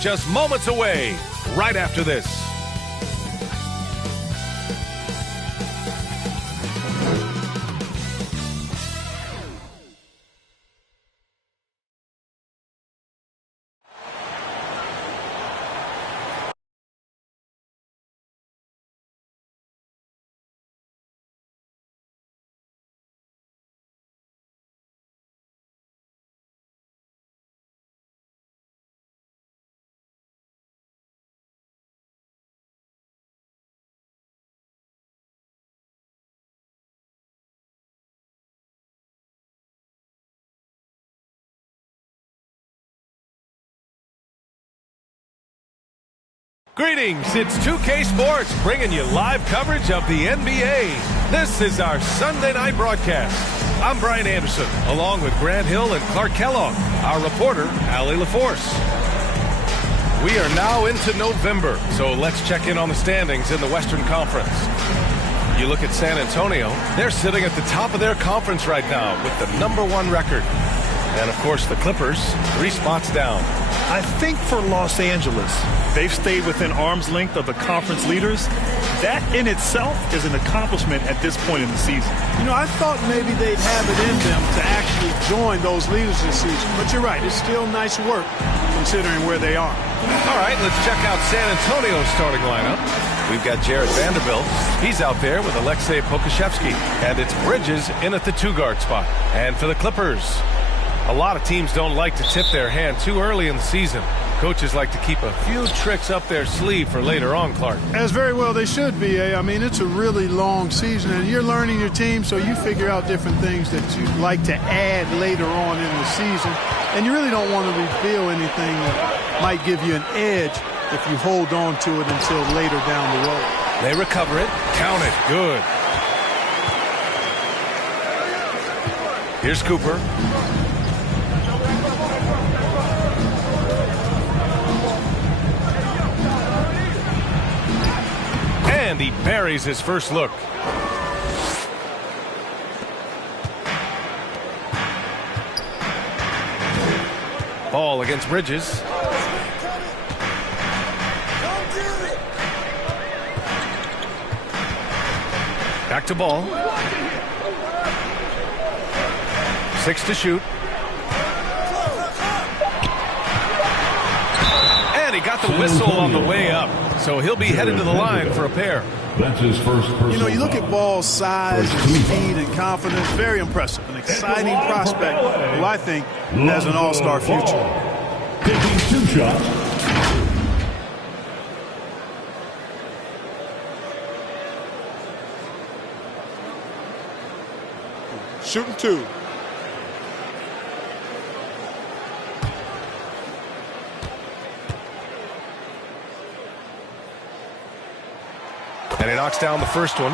just moments away, right after this. Greetings, it's 2K Sports bringing you live coverage of the NBA. This is our Sunday night broadcast. I'm Brian Anderson, along with Grant Hill and Clark Kellogg, our reporter, Allie LaForce. We are now into November, so let's check in on the standings in the Western Conference. You look at San Antonio, they're sitting at the top of their conference right now with the #1 record. And, of course, the Clippers, 3 spots down. I think for Los Angeles, they've stayed within arm's length of the conference leaders. That in itself is an accomplishment at this point in the season. You know, I thought maybe they'd have it in them to actually join those leaders this season. But you're right, it's still nice work considering where they are. All right, let's check out San Antonio's starting lineup. We've got Jared Vanderbilt. He's out there with Alexei Pokusevsky. And it's Bridges in at the 2-guard spot. And for the Clippers, a lot of teams don't like to tip their hand too early in the season. Coaches like to keep a few tricks up their sleeve for later on, Clark. As very well they should be. I mean, it's a really long season, and you're learning your team, so you figure out different things that you'd like to add later on in the season. And you really don't want to reveal anything that might give you an edge if you hold on to it until later down the road. They recover it. Count it. Good. Here's Cooper. And he buries his first look. Ball against Bridges. Back to Ball. 6 to shoot. And he got the whistle on the way up. So he'll be headed to the line for a pair. That's his first personal. You know, you look at Ball's size and speed and confidence, very impressive. An exciting prospect who I think has an all-star future. Taking 2 shots. Shooting 2. And he knocks down the first one.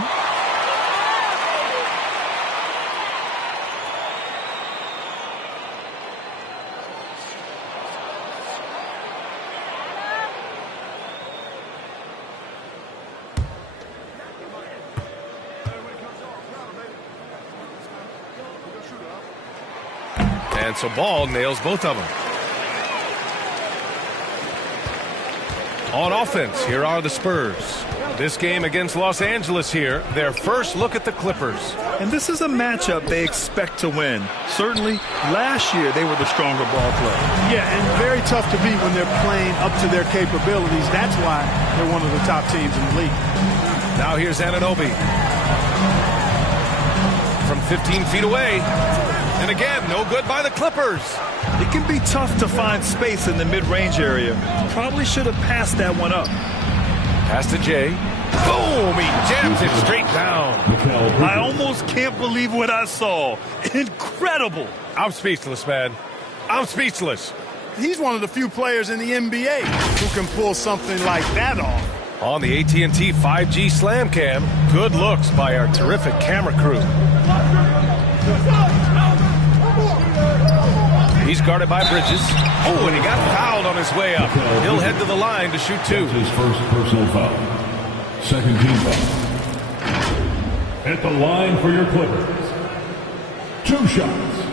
And so Ball nails both of them. On offense, here are the Spurs. This game against Los Angeles here, their first look at the Clippers. And this is a matchup they expect to win. Certainly, last year they were the stronger ball player. Yeah, and very tough to beat when they're playing up to their capabilities. That's why they're one of the top teams in the league. Now here's Anunoby. From 15 feet away. And again, no good by the Clippers. It can be tough to find space in the mid-range area. Probably should have passed that one up. Pass to Jay. Boom! He jams it straight down. I almost can't believe what I saw. Incredible. I'm speechless, man. I'm speechless. He's one of the few players in the NBA who can pull something like that off. On the AT&T 5G Slam Cam, good looks by our terrific camera crew. He's guarded by Bridges. Oh, and he got fouled on his way up. He'll head to the line to shoot 2. His first personal foul. Second team foul. At the line for your Clippers. 2 shots.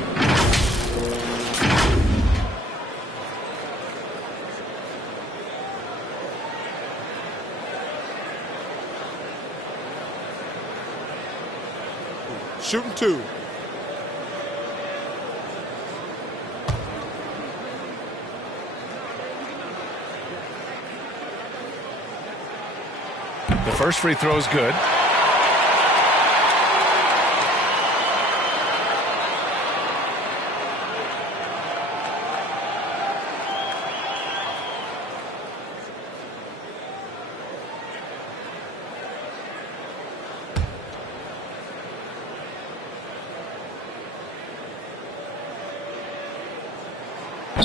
Shooting 2. The first free throw is good.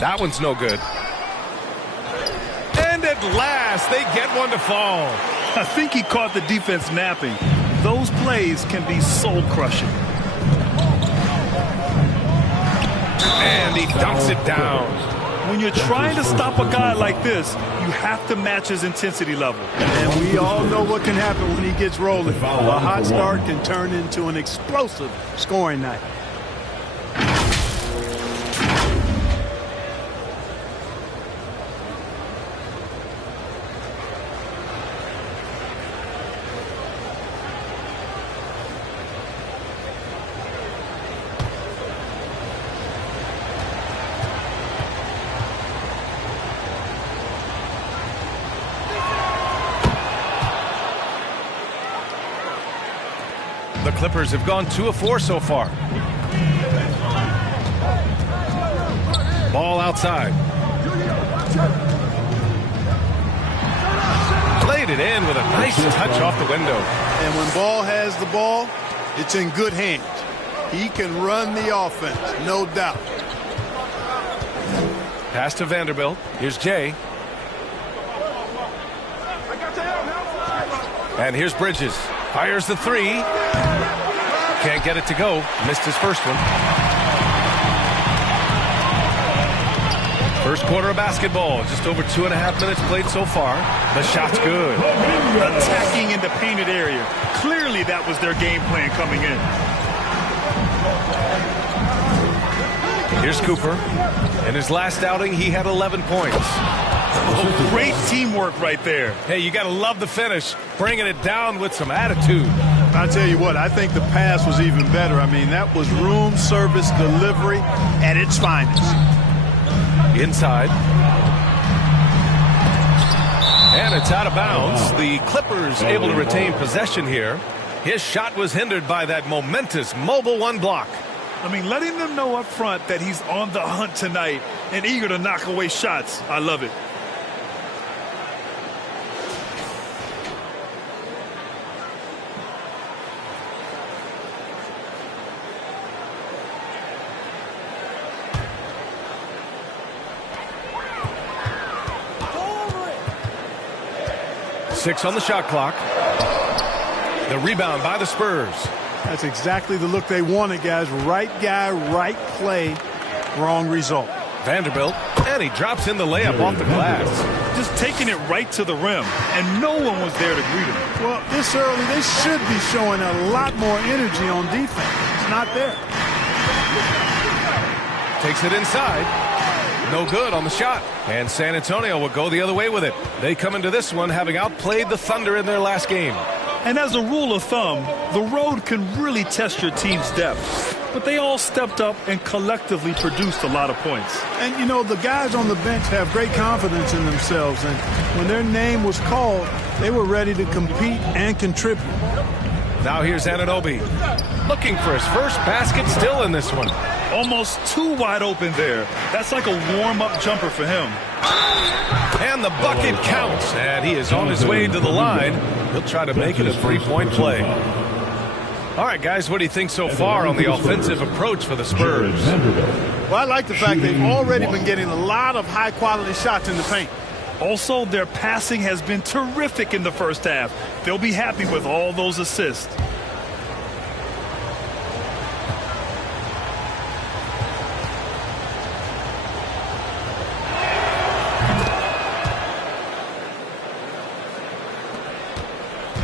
That one's no good. And at last, they get one to fall. I think he caught the defense napping. Those plays can be soul-crushing. And he dunks it down. When you're trying to stop a guy like this, you have to match his intensity level. And we all know what can happen when he gets rolling. A hot start can turn into an explosive scoring night. The Clippers have gone 2 of 4 so far. Ball outside. Played it in with a nice touch off the window. And when Ball has the ball, it's in good hands. He can run the offense, no doubt. Pass to Vanderbilt. Here's Jay. And here's Bridges. Fires the 3. Can't get it to go. Missed his first one. First quarter of basketball. Just over 2.5 minutes played so far. The shot's good. Attacking in the painted area. Clearly that was their game plan coming in. Here's Cooper. In his last outing, he had 11 points. Oh, great teamwork right there. Hey, you got to love the finish. Bringing it down with some attitude. I tell you what, I think the pass was even better. I mean, that was room service delivery at its finest. Inside. And it's out of bounds. The Clippers able to retain possession here. His shot was hindered by that momentous mobile 1 block. I mean, letting them know up front that he's on the hunt tonight and eager to knock away shots. I love it. Six on the shot clock. The rebound by the Spurs. That's exactly the look they wanted, guys. Right guy, right play, wrong result. Vanderbilt, and he drops in the layup off the glass. Just taking it right to the rim, and no one was there to greet him. Well, this early, they should be showing a lot more energy on defense. It's not there. Takes it inside. No good on the shot. And San Antonio will go the other way with it. They come into this one having outplayed the Thunder in their last game. And as a rule of thumb, the road can really test your team's depth. But they all stepped up and collectively produced a lot of points. And, you know, the guys on the bench have great confidence in themselves. And when their name was called, they were ready to compete and contribute. Now here's Anunoby. Looking for his first basket still in this one. Almost too wide open there. That's like a warm-up jumper for him. And the bucket counts. And he is on his way to the line. He'll try to make it a three-point play. All right, guys, what do you think so far on the offensive approach for the Spurs? Well, I like the fact they've already been getting a lot of high-quality shots in the paint. Also, their passing has been terrific in the first half. They'll be happy with all those assists.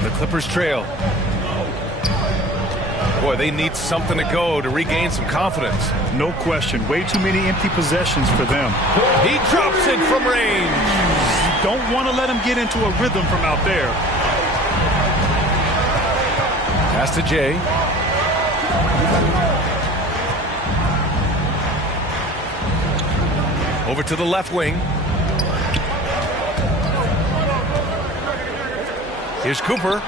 The Clippers trail. Boy, they need something to go to regain some confidence. No question. Way too many empty possessions for them. He drops it from range. You don't want to let him get into a rhythm from out there. Pass to Jay. Over to the left wing. Here's Cooper.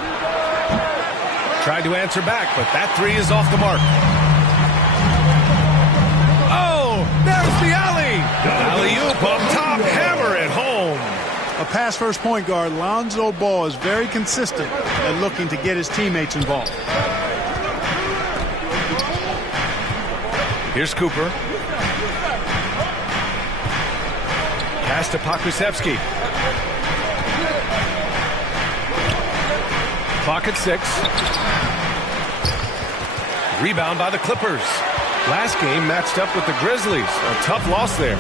Tried to answer back, but that three is off the mark. Oh, there's the alley. Alley-oop up top, hammer it home. A pass-first point guard, Lonzo Ball, is very consistent at looking to get his teammates involved. Here's Cooper. Pass to Pokusevski. Clock at 6. Rebound by the Clippers. Last game matched up with the Grizzlies. A tough loss there.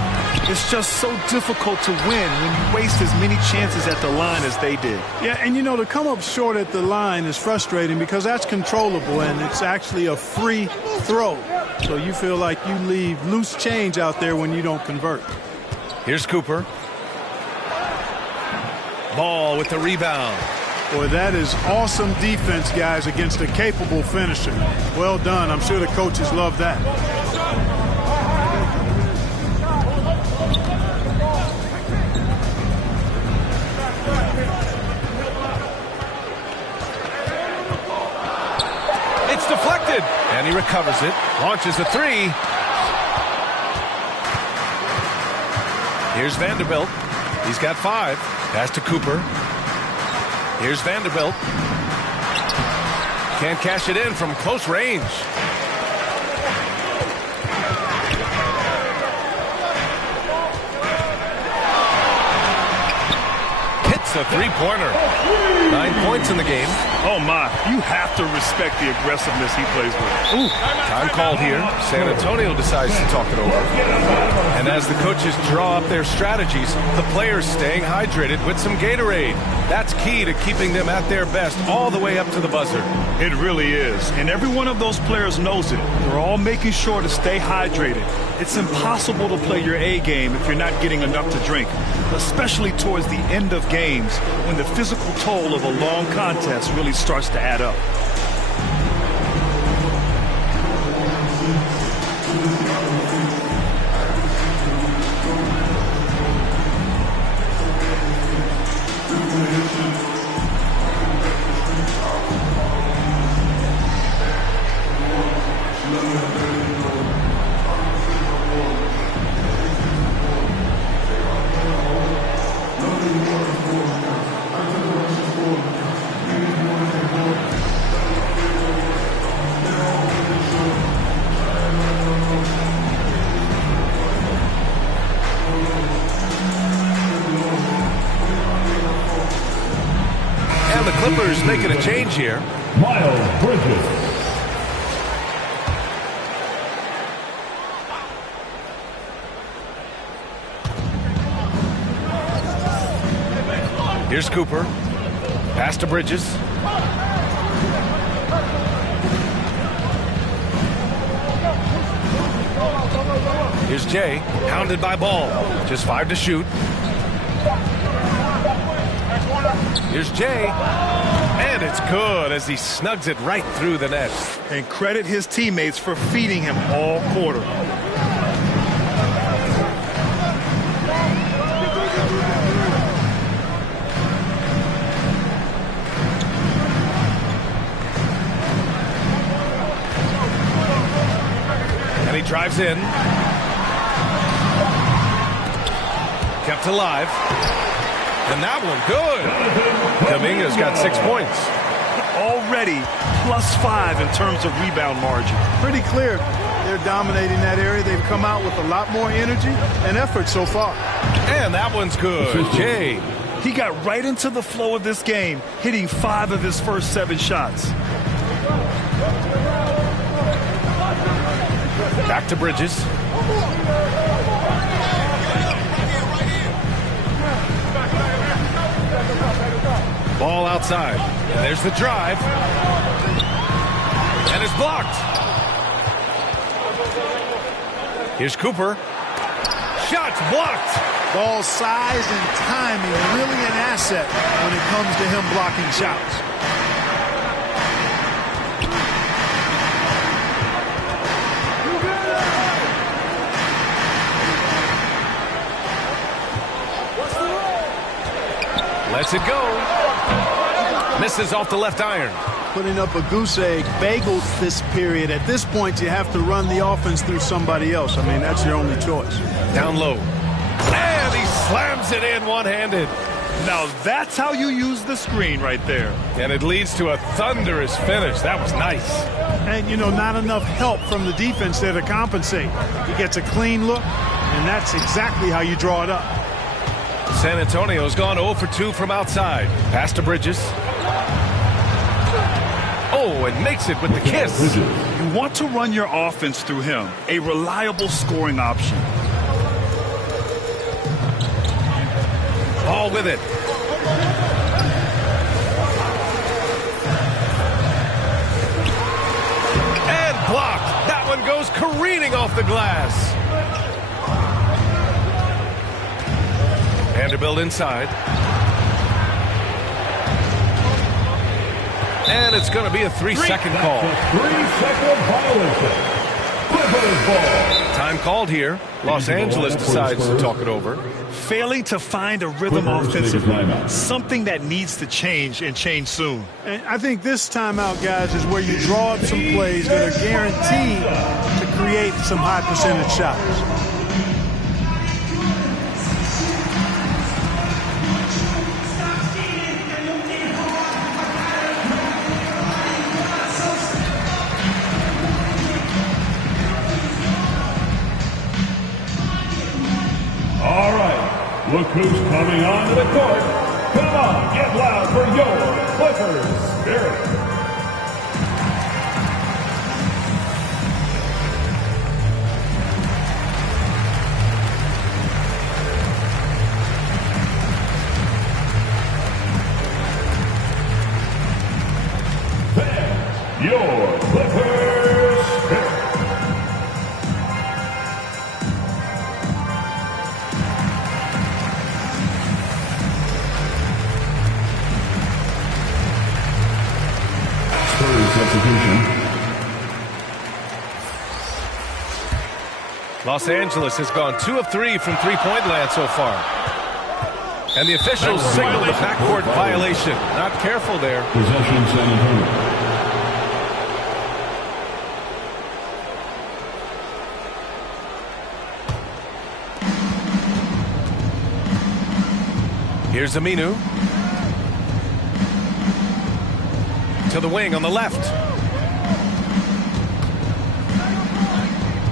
It's just so difficult to win when you waste as many chances at the line as they did. Yeah, and you know, to come up short at the line is frustrating because that's controllable and it's actually a free throw. So you feel like you leave loose change out there when you don't convert. Here's Cooper. Ball with the rebound. Boy, that is awesome defense, guys, against a capable finisher. Well done. I'm sure the coaches love that. It's deflected, and he recovers it. Launches a three. Here's Vanderbilt. He's got 5. Pass to Cooper. Here's Vanderbilt. Can't cash it in from close range. Hits a three-pointer. 9 points in the game. Oh, my. You have to respect the aggressiveness he plays with. Ooh, time called here. San Antonio decides to talk it over. And as the coaches draw up their strategies, the players staying hydrated with some Gatorade. That's key to keeping them at their best all the way up to the buzzer. It really is. And every one of those players knows it. They're all making sure to stay hydrated. It's impossible to play your A game if you're not getting enough to drink, especially towards the end of games when the physical toll of a long contest really starts to add up. The Clippers making a change here. Miles Bridges. Here's Cooper. Pass to Bridges. Here's Jay. Hounded by Ball. Just 5 to shoot. Here's Jay, and it's good as he snugs it right through the net. And credit his teammates for feeding him all quarter. And he drives in. Kept alive. And that one, good. Kuminga's got 6 points. Already +5 in terms of rebound margin. Pretty clear. They're dominating that area. They've come out with a lot more energy and effort so far. And that one's good. Jay. He got right into the flow of this game, hitting 5 of his first 7 shots. Back to Bridges. Ball outside. And there's the drive. And it's blocked. Here's Cooper. Shots blocked. Ball size and timing really an asset when it comes to him blocking shots. Lets it go. Misses off the left iron. Putting up a goose egg, bageled this period. At this point, you have to run the offense through somebody else. I mean, that's your only choice. Down low. And he slams it in one-handed. Now that's how you use the screen right there. And it leads to a thunderous finish. That was nice. And, you know, not enough help from the defense there to compensate. He gets a clean look, and that's exactly how you draw it up. San Antonio's gone 0 for 2 from outside. Pass to Bridges. Oh, and makes it with the kiss. You want to run your offense through him. A reliable scoring option. Ball with it. And blocked. That one goes careening off the glass. Vanderbilt inside. And it's going to be a 3-second call. 3-second violation. Clippers ball. Time called here. Los Angeles decides to talk it over. Failing to find a rhythm offensively. Something that needs to change and change soon. And I think this timeout, guys, is where you draw up some plays that are guaranteed to create some high percentage shots. All right, look who's coming onto the court. Come on, get loud for your Clippers Spirit. Fans, your Clippers Spirit. Los Angeles has gone 2 of 3 from three-point land so far. And the officials signal the backcourt violation. Not careful there. Possession San Antonio. Here's Aminu. To the wing on the left.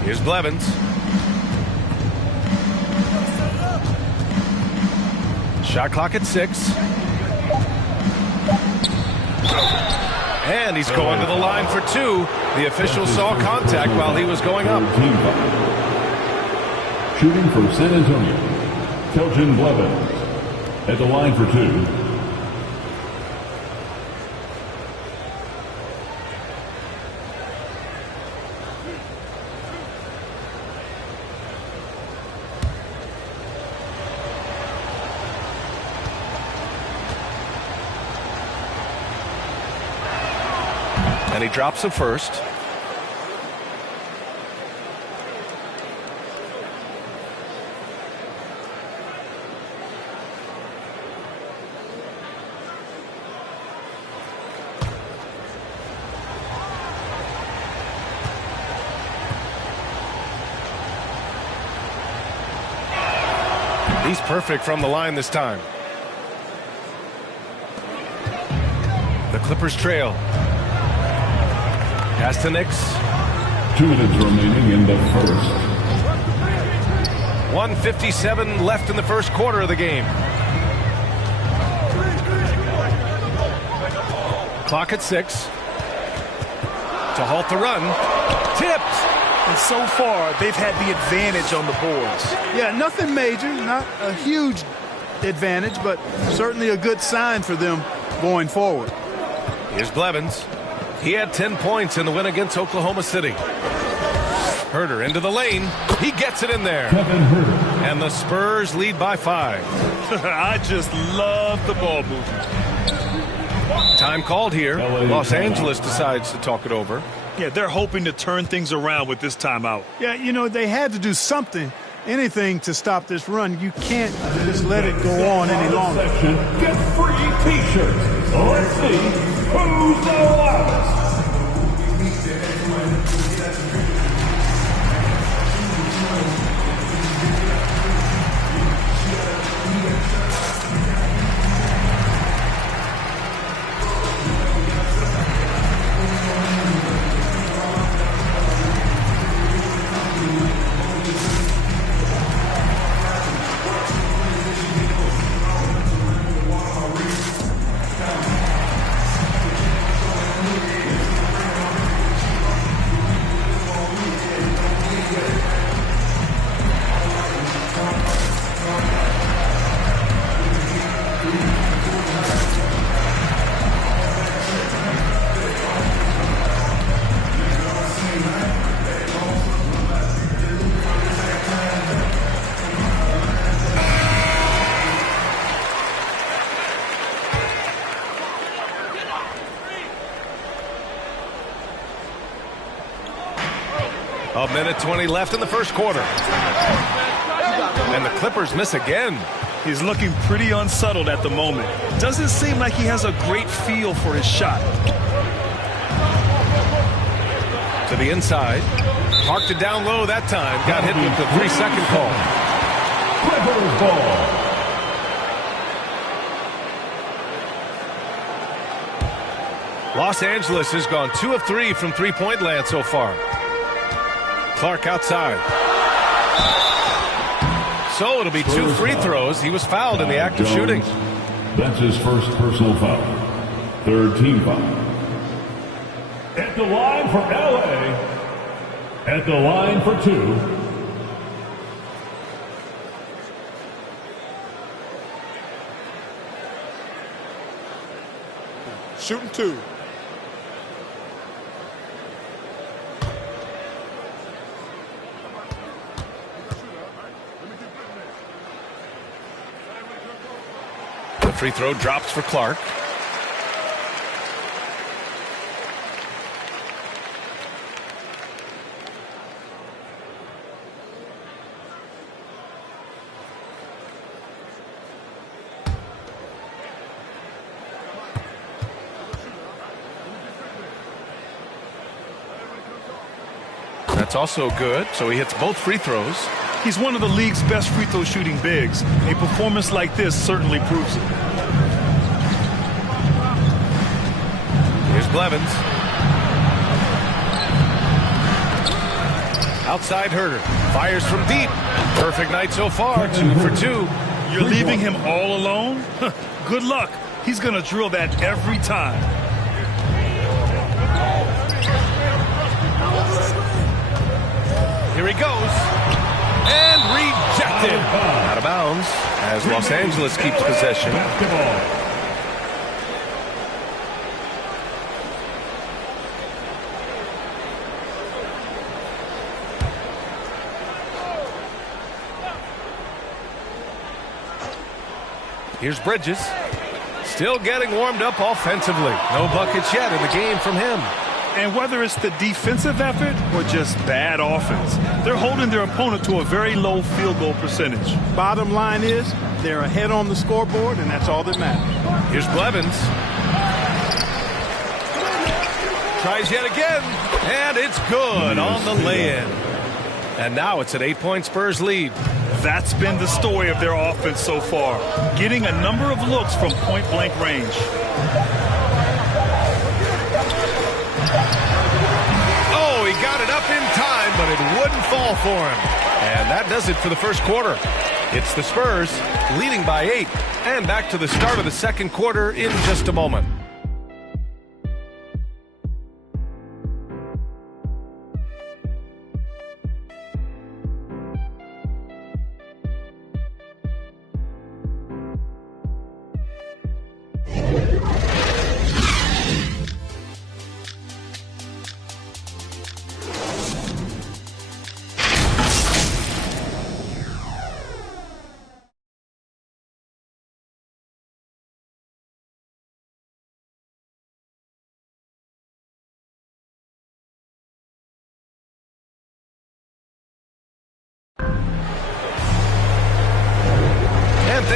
Here's Blevins. Shot clock at 6. And he's going to the line for 2. The official saw contact while he was going up. Shooting for San Antonio, Kelton Blevins at the line for 2. And he drops the first. He's perfect from the line this time. The Clippers trail. Pass to Nix. 2 minutes remaining in the first. 1:57 left in the first quarter of the game. Clock at 6. To halt the run. Tipped. And so far, they've had the advantage on the boards. Yeah, nothing major, not a huge advantage, but certainly a good sign for them going forward. Here's Blevins. He had 10 points in the win against Oklahoma City. Herter into the lane. He gets it in there. Kevin Herter. And the Spurs lead by 5. I just love the ball movement. Time called here. Los Angeles decides to talk it over. Yeah, they're hoping to turn things around with this timeout. Yeah, you know, they had to do something anything to stop this run. You can't just let it go on any longer. Get free T-shirts. Let's see who's the loudest. A minute 20 left in the first quarter. And the Clippers miss again. He's looking pretty unsettled at the moment. Doesn't seem like he has a great feel for his shot. To the inside. Parked it down low that time. Got hit with the 3-second call. Clippers ball. Los Angeles has gone 2 of 3 from three-point land so far. Clark outside. So it'll be 2 free throws. He was fouled in the act of shooting. That's his first personal foul. Third team foul. At the line for LA. At the line for 2. Shooting 2. The free throw drops for Clark. That's also good, so he hits both free throws. He's one of the league's best free throw shooting bigs. A performance like this certainly proves it. Here's Blevins. Outside Herter. Fires from deep. Perfect night so far. 2 for 2. You're leaving him all alone? Good luck. He's going to drill that every time. Here he goes. And rejected. Out of bounds as Los Angeles keeps possession. Here's Bridges. Still getting warmed up offensively. No buckets yet in the game from him. And whether it's the defensive effort or just bad offense, they're holding their opponent to a very low field goal percentage. Bottom line is they're ahead on the scoreboard, and that's all that matters. Here's Blevins. Tries yet again, and it's good on the lay-in. And now it's an 8-point Spurs lead. That's been the story of their offense so far, getting a number of looks from point-blank range. Oh, he got it up in time, but it wouldn't fall for him. And that does it for the first quarter. It's the Spurs leading by 8, and back to the start of the second quarter in just a moment.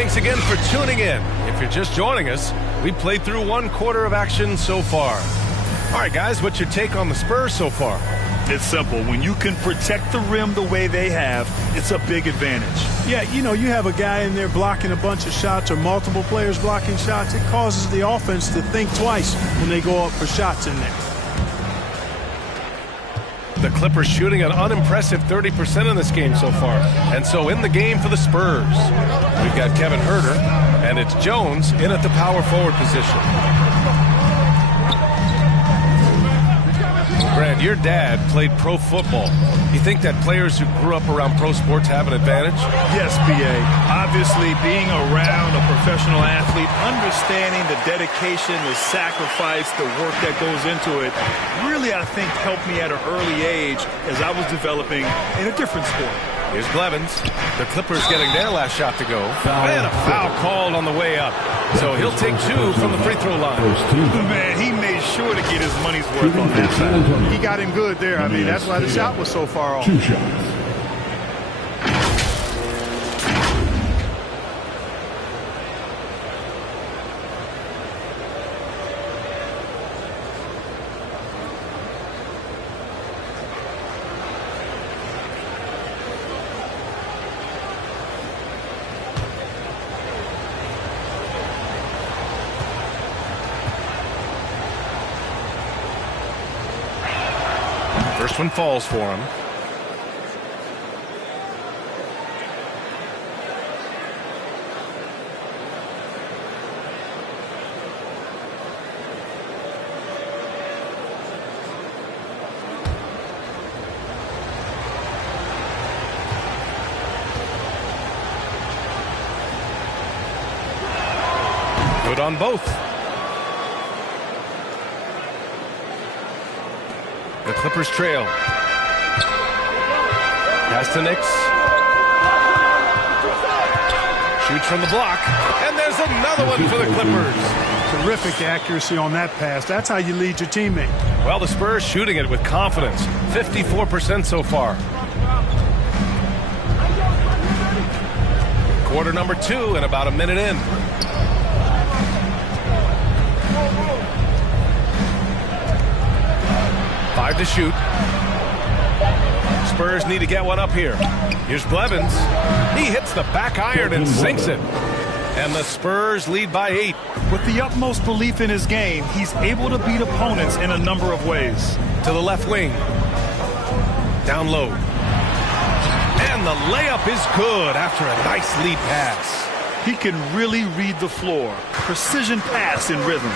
Thanks again for tuning in. If you're just joining us, we played through 1 quarter of action so far. All right, guys, what's your take on the Spurs so far? It's simple. When you can protect the rim the way they have, it's a big advantage. Yeah, you know, you have a guy in there blocking a bunch of shots or multiple players blocking shots. It causes the offense to think twice when they go up for shots in there. The Clippers shooting an unimpressive 30% in this game so far. And so in the game for the Spurs, we've got Kevin Huerter, and it's Jones in at the power forward position. Grant, your dad played pro football. You think that players who grew up around pro sports have an advantage? Yes, B.A. Obviously, being around a professional athlete, understanding the dedication, the sacrifice, the work that goes into it, really, I think, helped me at an early age as I was developing in a different sport. Here's Blevins. The Clippers getting their last shot to go. And a foul called on the way up. So he'll take 2 from the free throw line. Man, he made sure to get his money's worth on that side. He got him good there. I mean, that's why the shot was so far off. 2 shots. First one falls for him. Good on both. The Clippers trail. Pass to Nix. Shoots from the block. And there's another one for the Clippers. Terrific accuracy on that pass. That's how you lead your teammate. Well, the Spurs shooting it with confidence. 54% so far. Quarter number 2 and about a minute in. Five to shoot. Spurs need to get one up here. Here's Blevins. He hits the back iron and sinks it. And the Spurs lead by 8. With the utmost belief in his game, he's able to beat opponents in a number of ways. To the left wing. Down low. And the layup is good after a nice lead pass. He can really read the floor. Precision pass in rhythm.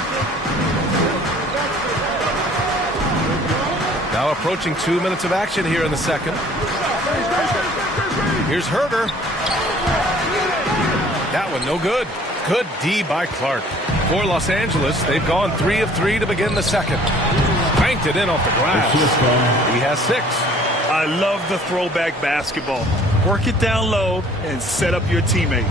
Now approaching 2 minutes of action here in the second. Here's Huerter. That one no good. Good D by Clark. For Los Angeles, they've gone 3 of 3 to begin the second. Banked it in off the glass. He has 6. I love the throwback basketball. Work it down low and set up your teammate.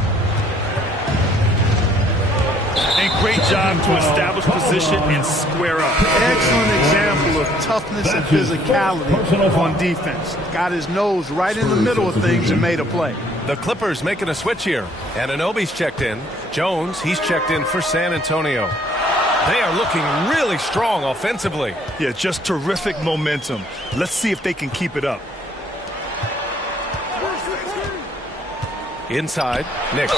And great job to establish position and square up. Excellent example of toughness and physicality on defense. Got his nose right in the middle of things and made a play. The Clippers making a switch here. Anunoby's checked in. Jones, he's checked in for San Antonio. They are looking really strong offensively. Yeah, just terrific momentum. Let's see if they can keep it up. Inside, Nix.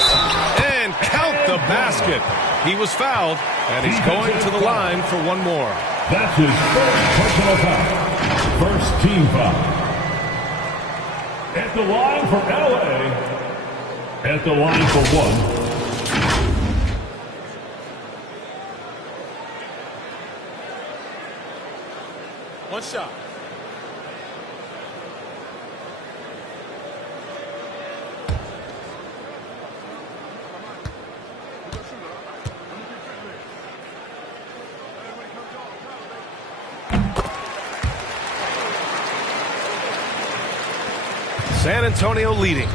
And count the basket. He was fouled, and he's going to the line for one more. That's his first personal foul. First team foul. At the line for LA. At the line for 1. One shot. San Antonio leading.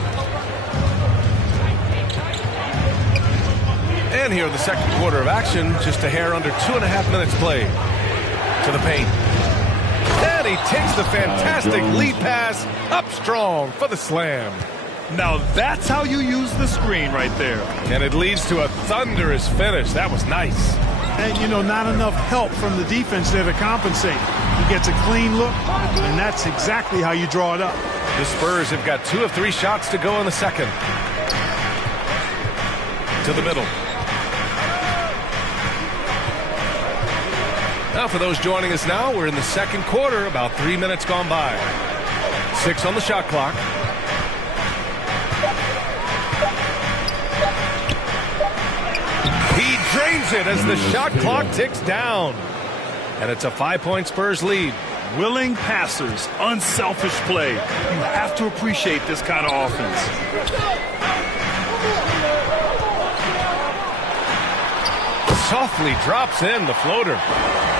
And here in the second quarter of action, just a hair under 2.5 minutes played. To the paint. And he takes the fantastic lead pass up strong for the slam. Now that's how you use the screen right there. And it leads to a thunderous finish. That was nice. And, you know, not enough help from the defense there to compensate. He gets a clean look, and that's exactly how you draw it up. The Spurs have got 2 of 3 shots to go in the second. To the middle. Now for those joining us now, we're in the second quarter, about 3 minutes gone by. 6 on the shot clock. He drains it as the shot clock ticks down. And it's a 5-point Spurs lead. Willing passers, unselfish play. You have to appreciate this kind of offense. Softly drops in the floater.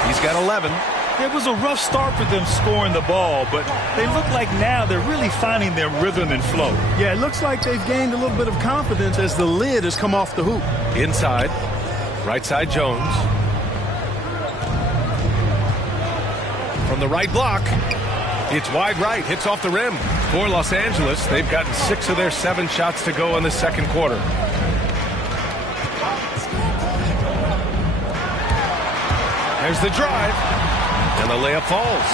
He's got 11. It was a rough start for them scoring the ball, but they look like now they're really finding their rhythm and flow. Yeah, it looks like they've gained a little bit of confidence as the lid has come off the hoop. Inside. Right side Jones. From the right block. It's wide right. Hits off the rim. For Los Angeles, they've gotten 6 of their 7 shots to go in the second quarter. There's the drive. And the layup falls.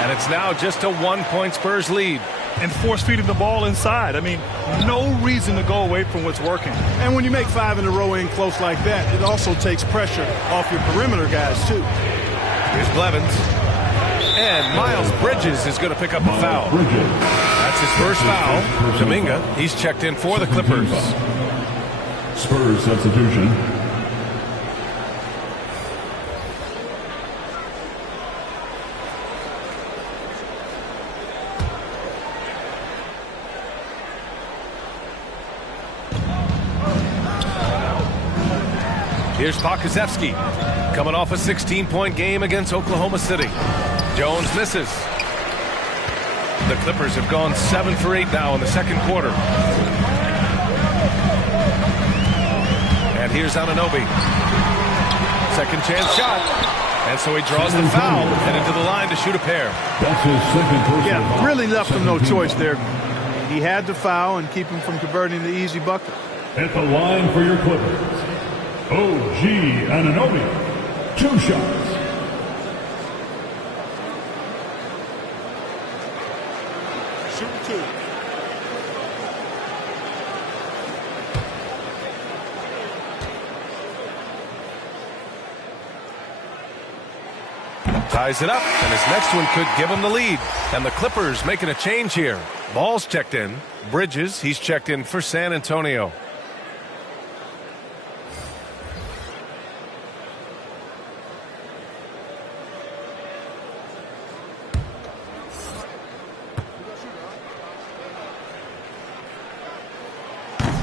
And it's now just a 1-point Spurs lead. And force-feeding the ball inside. I mean, no reason to go away from what's working. And when you make 5 in a row in close like that, it also takes pressure off your perimeter guys, too. Here's Blevins. And Miles Bridges is going to pick up a foul. That's his first foul. Kuminga, he's checked in for the Clippers. Spurs substitution. Here's Pokusevski, coming off a 16-point game against Oklahoma City. Jones misses. The Clippers have gone 7 for 8 now in the second quarter. And here's Anunoby. Second chance shot. And so he draws the foul, headed to the line to shoot a pair. That's his second personal Yeah, foul. really left him no choice there. He had to foul and keep him from converting the easy bucket. At the line for your Clippers, OG Anunoby, 2 shots. Shoot 2. Ties it up, and his next one could give him the lead. And the Clippers making a change here. Ball's checked in. Bridges, he's checked in for San Antonio.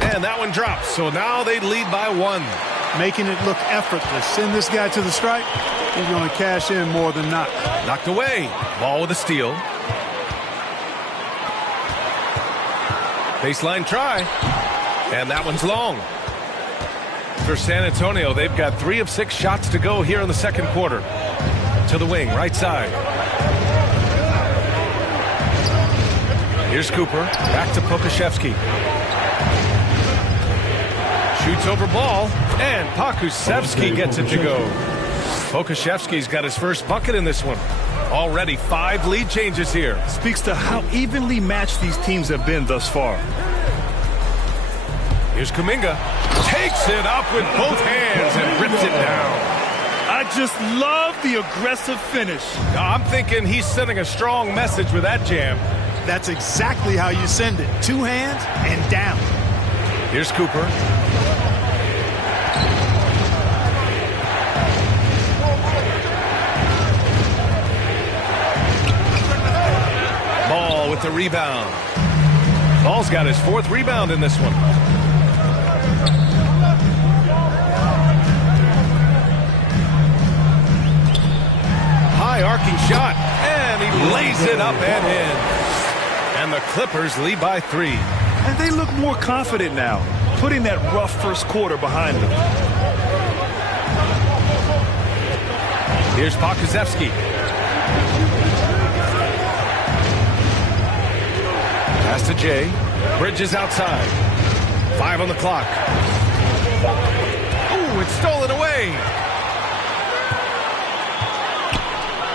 And that one drops, so now they lead by 1. Making it look effortless. Send this guy to the stripe. He's going to cash in more than not. Knocked away. Ball with a steal. Baseline try. And that one's long. For San Antonio, they've got 3 of 6 shots to go here in the second quarter. To the wing, right side. Here's Cooper. Back to Pokusevski. Shoots over ball, and Pokusevski gets it to go. Pokusevski's got his first bucket in this one. Already 5 lead changes here. Speaks to how evenly matched these teams have been thus far. Here's Kuminga. Takes it up with both hands and rips it down. I just love the aggressive finish. I'm thinking he's sending a strong message with that jam. That's exactly how you send it. 2 hands and down. Here's Cooper. Ball with the rebound. Ball's got his 4th rebound in this one. High arcing shot, and he lays it up and in. And the Clippers lead by 3. And they look more confident now, putting that rough first quarter behind them. Here's Pokusevski. Pass to Jay. Bridges outside. 5 on the clock. Ooh, it's stolen away.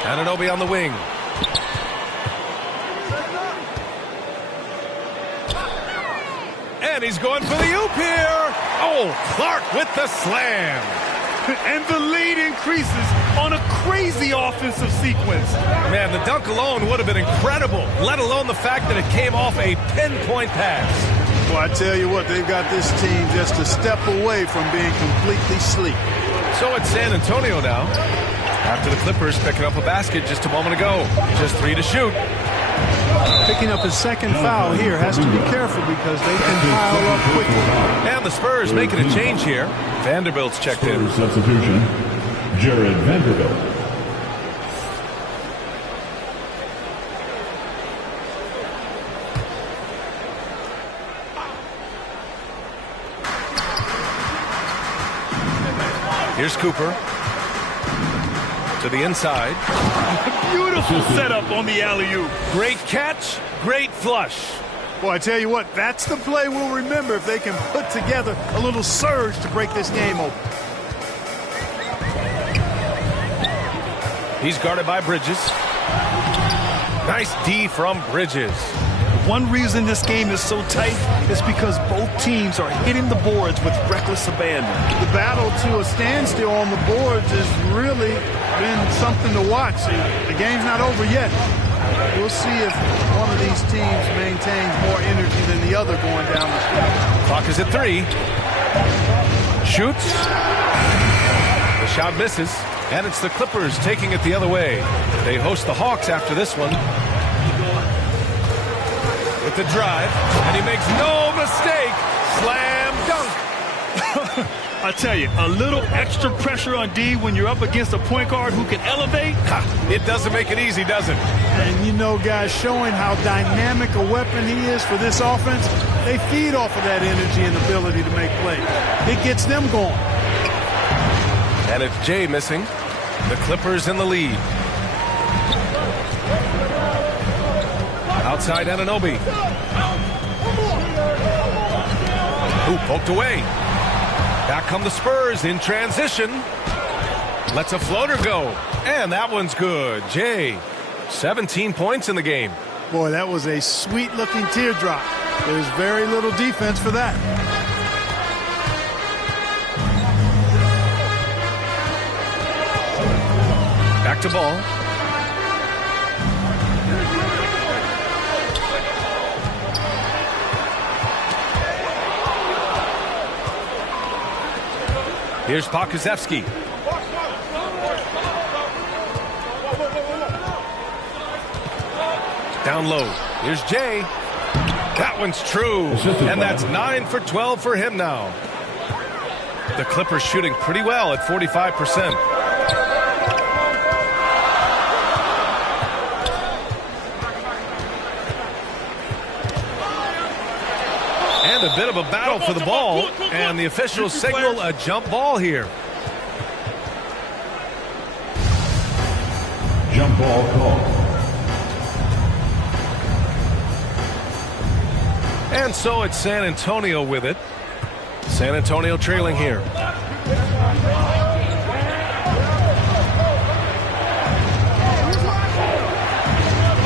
Anunoby on the wing. And he's going for the oop here. Oh, Clark with the slam. And the lead increases on a crazy offensive sequence. Man, the dunk alone would have been incredible, let alone the fact that it came off a pinpoint pass. Well, I tell you what, they've got this team just a step away from being completely sleep. So it's San Antonio now. After the Clippers picking up a basket just a moment ago. Just 3 to shoot. Picking up his second foul here. Has to be careful because they can pile up quickly. And the Spurs making a change here. Vanderbilt's checked in. Substitution, Jared Vanderbilt. Here's Cooper. To the inside. Beautiful setup on the alley-oop. Great catch, great flush. Boy, I tell you what, that's the play we'll remember if they can put together a little surge to break this game open. He's guarded by Bridges. Nice D from Bridges. One reason this game is so tight is because both teams are hitting the boards with reckless abandon. The battle to a standstill on the boards has really been something to watch. The game's not over yet. We'll see if one of these teams maintains more energy than the other going down the stretch. Clock is at 3. Shoots. The shot misses. And it's the Clippers taking it the other way. They host the Hawks after this one. With the drive, and he makes no mistake. Slam dunk. I tell you, a little extra pressure on D when you're up against a point guard who can elevate. It doesn't make it easy, does it? And you know, guys, showing how dynamic a weapon he is for this offense, they feed off of that energy and ability to make plays. It gets them going. And it's Jay missing. The Clippers in the lead. Outside Anunoby. Ooh, poked away. Back come the Spurs in transition. Lets a floater go. And that one's good. Jay, 17 points in the game. Boy, that was a sweet-looking teardrop. There's very little defense for that. Back to ball. Here's Pokusevski. Down low. Here's Jay. That one's true. And that's 9 for 12 for him now. The Clippers shooting pretty well at 45%. And a bit of a battle for the ball, and the officials signal a jump ball here. Jump ball call. And so it's San Antonio with it. San Antonio trailing here.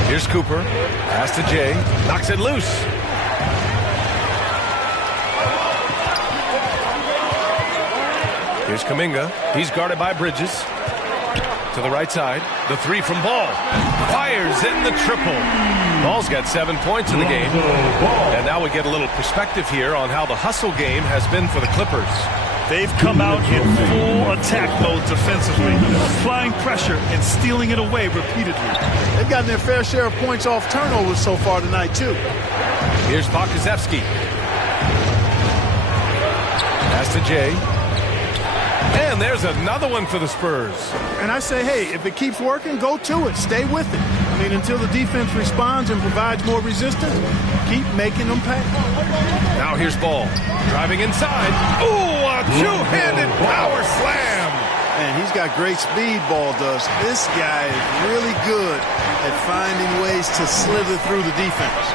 Here's Cooper. Pass to Jay. Knocks it loose. Here's Kuminga. He's guarded by Bridges. To the right side. The 3 from Ball. Fires in the triple. Ball's got 7 points in the game. And now we get a little perspective here on how the hustle game has been for the Clippers. They've come out in full attack mode defensively, applying pressure and stealing it away repeatedly. They've gotten their fair share of points off turnovers so far tonight, too. Here's Pokusevski. Pass to Jay. And there's another one for the Spurs. And I say, hey, if it keeps working, go to it. Stay with it. I mean, until the defense responds and provides more resistance, keep making them pay. Now here's Ball. Driving inside. Ooh, a two-handed power slam. And he's got great speed, Ball does. This guy is really good at finding ways to slither through the defense.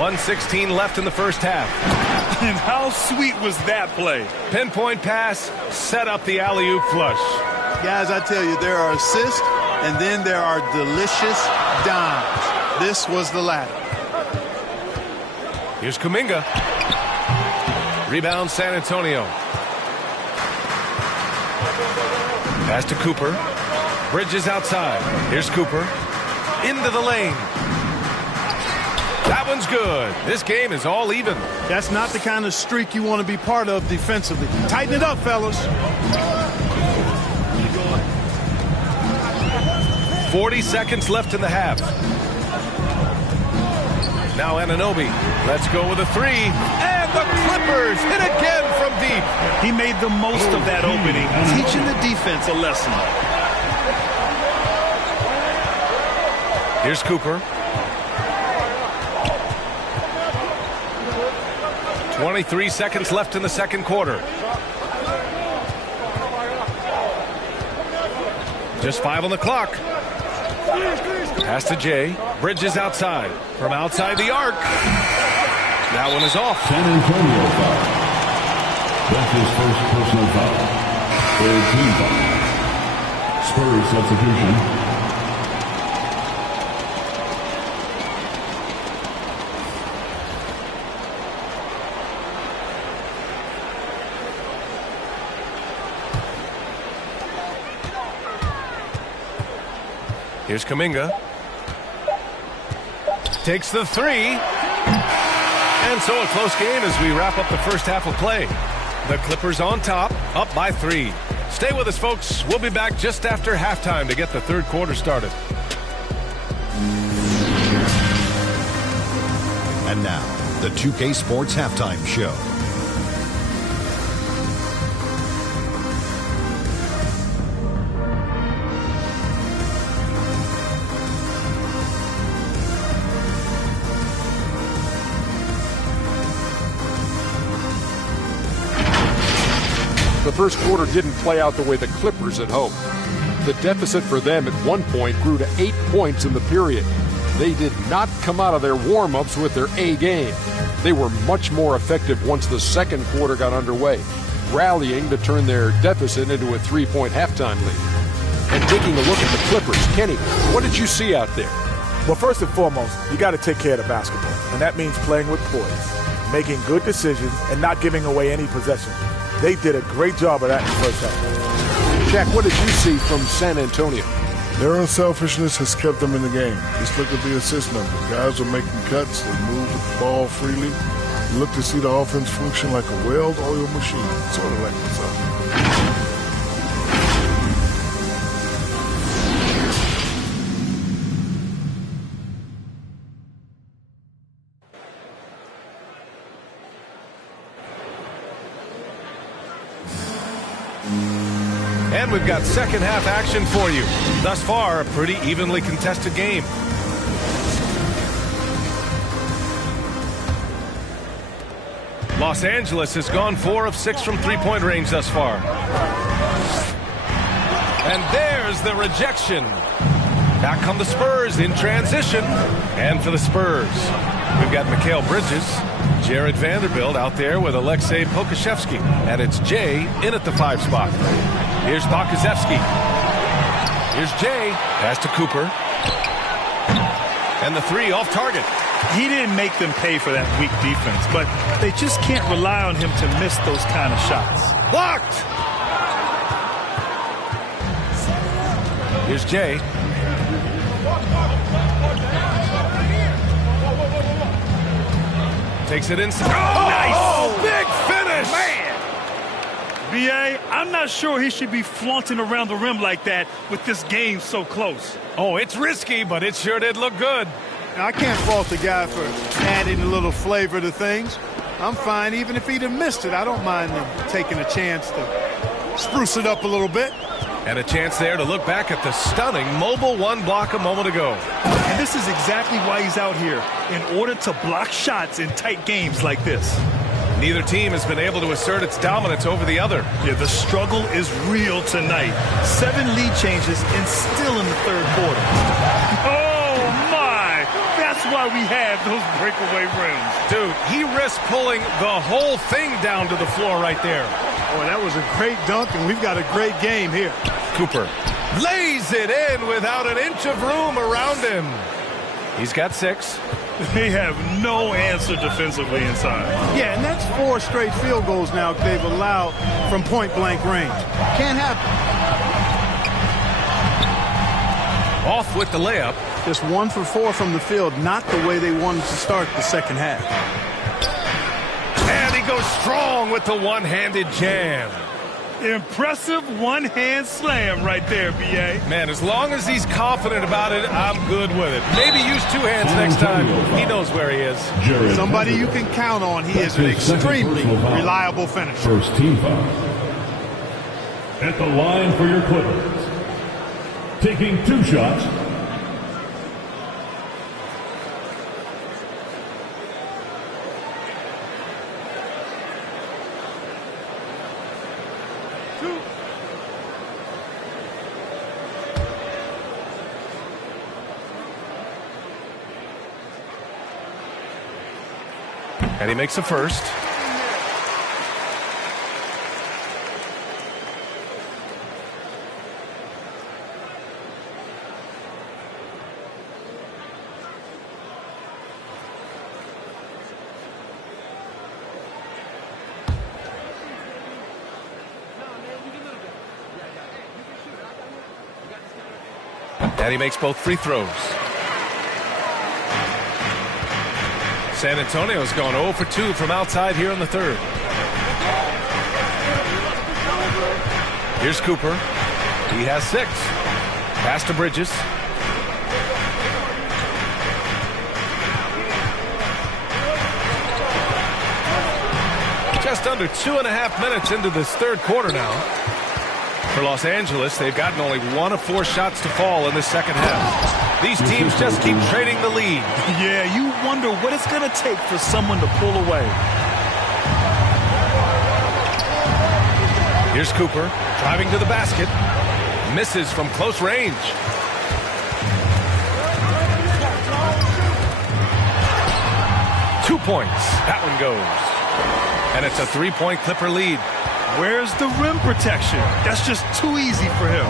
1:16 left in the first half. And how sweet was that play? Pinpoint pass, set up the alley-oop flush. Guys, I tell you, there are assists, and then there are delicious dimes. This was the latter. Here's Kuminga. Rebound, San Antonio. Pass to Cooper. Bridges outside. Here's Cooper. Into the lane. That one's good. This game is all even. That's not the kind of streak you want to be part of defensively. Tighten it up, fellas. 40 seconds left in the half. Now Anunoby. Let's go with a three. And the Clippers hit again from deep. He made the most of that opening, teaching the defense a lesson. Here's Cooper. 23 seconds left in the second quarter. Just 5 on the clock. Pass to Jay. Bridges outside. From outside the arc. That one is off. San Antonio foul. That's his first personal foul. Third team foul. Spurs substitution. Here's Kuminga. Takes the three. And so a close game as we wrap up the first half of play. The Clippers on top, up by 3. Stay with us, folks. We'll be back just after halftime to get the third quarter started. And now, the 2K Sports Halftime Show. The first quarter didn't play out the way the Clippers had hoped. The deficit for them at one point grew to 8 points in the period. They did not come out of their warm-ups with their A game. They were much more effective once the second quarter got underway, rallying to turn their deficit into a 3-point halftime lead. And taking a look at the Clippers, Kenny, what did you see out there? Well, first and foremost, you got to take care of the basketball, and that means playing with poise, making good decisions, and not giving away any possession. They did a great job of that in the first half. Jack, what did you see from San Antonio? Their unselfishness has kept them in the game. Just look at the assist numbers. Guys are making cuts. They move with the ball freely. You look to see the offense function like a well-oiled machine, sort of like myself. And we've got second half action for you. Thus far, a pretty evenly contested game. Los Angeles has gone 4 of 6 from three-point range thus far. And there's the rejection. Back come the Spurs in transition. And for the Spurs, we've got Mikal Bridges, Jared Vanderbilt out there with Alexei Pokusevski. And it's Jay in at the 5 spot. Here's Pokusevski. Here's Jay. Pass to Cooper. And the 3 off target. He didn't make them pay for that weak defense, but they just can't rely on him to miss those kind of shots. Blocked! Here's Jay. Takes it inside. Oh, nice! Oh, big finish! Man! B.A., I'm not sure he should be flaunting around the rim like that with this game so close. Oh, it's risky, but it sure did look good. Now, I can't fault the guy for adding a little flavor to things. I'm fine even if he'd have missed it. I don't mind him taking a chance to spruce it up a little bit. And a chance there to look back at the stunning mobile 1 block a moment ago. And this is exactly why he's out here, in order to block shots in tight games like this. Neither team has been able to assert its dominance over the other. Yeah, the struggle is real tonight. 7 lead changes and still in the third quarter. Oh, my! That's why we have those breakaway rims. Dude, he risked pulling the whole thing down to the floor right there. Boy, that was a great dunk, and we've got a great game here. Cooper lays it in without an inch of room around him. He's got 6. They have no answer defensively inside. Yeah, and that's 4 straight field goals now they've allowed from point-blank range. Can't happen. Off with the layup. Just 1 for 4 from the field, not the way they wanted to start the second half. And he goes strong with the one-handed jam. Impressive one-hand slam right there, B.A. Man, as long as he's confident about it, I'm good with it. Maybe use 2 hands next time. He knows where he is. Somebody you can count on. He is an extremely reliable finisher. First team foul. At the line for your Clippers. Taking 2 shots. And he makes the first. And he makes both free throws. San Antonio's gone 0 for 2 from outside here in the third. Here's Cooper. He has 6. Pass to Bridges. Just under 2.5 minutes into this third quarter now. For Los Angeles, they've gotten only 1 of 4 shots to fall in the second half. These teams just keep trading the lead. Yeah, you wonder what it's going to take for someone to pull away. Here's Cooper driving to the basket. Misses from close range. Two points. That one goes. And it's a 3-point Clipper lead. Where's the rim protection? That's just too easy for him.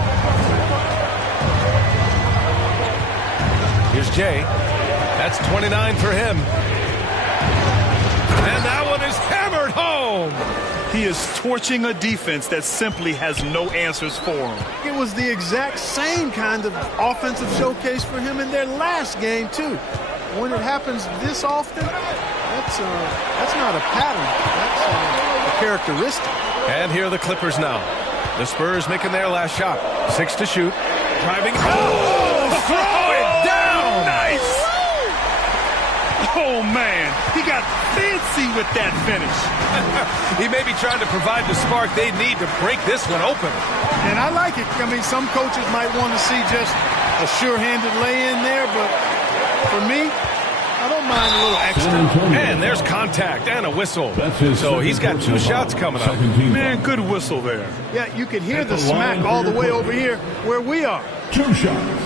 Here's Jay. That's 29 for him. And that one is hammered home. He is torching a defense that simply has no answers for him. It was the exact same kind of offensive showcase for him in their last game, too. When it happens this often, that's not a pattern. That's a characteristic. And here are the Clippers now. The Spurs making their last shot. 6 to shoot. Driving. Oh, throw it down. Nice. Oh, man. He got fancy with that finish. He may be trying to provide the spark they need to break this one open. And I like it. I mean, some coaches might want to see just a sure-handed lay-in there, but for me, I don't mind a little extra. And there's contact and a whistle. So he's got 2 shots coming up. Man, good whistle there. Yeah, you can hear the smack all the way over here where we are. 2 shots.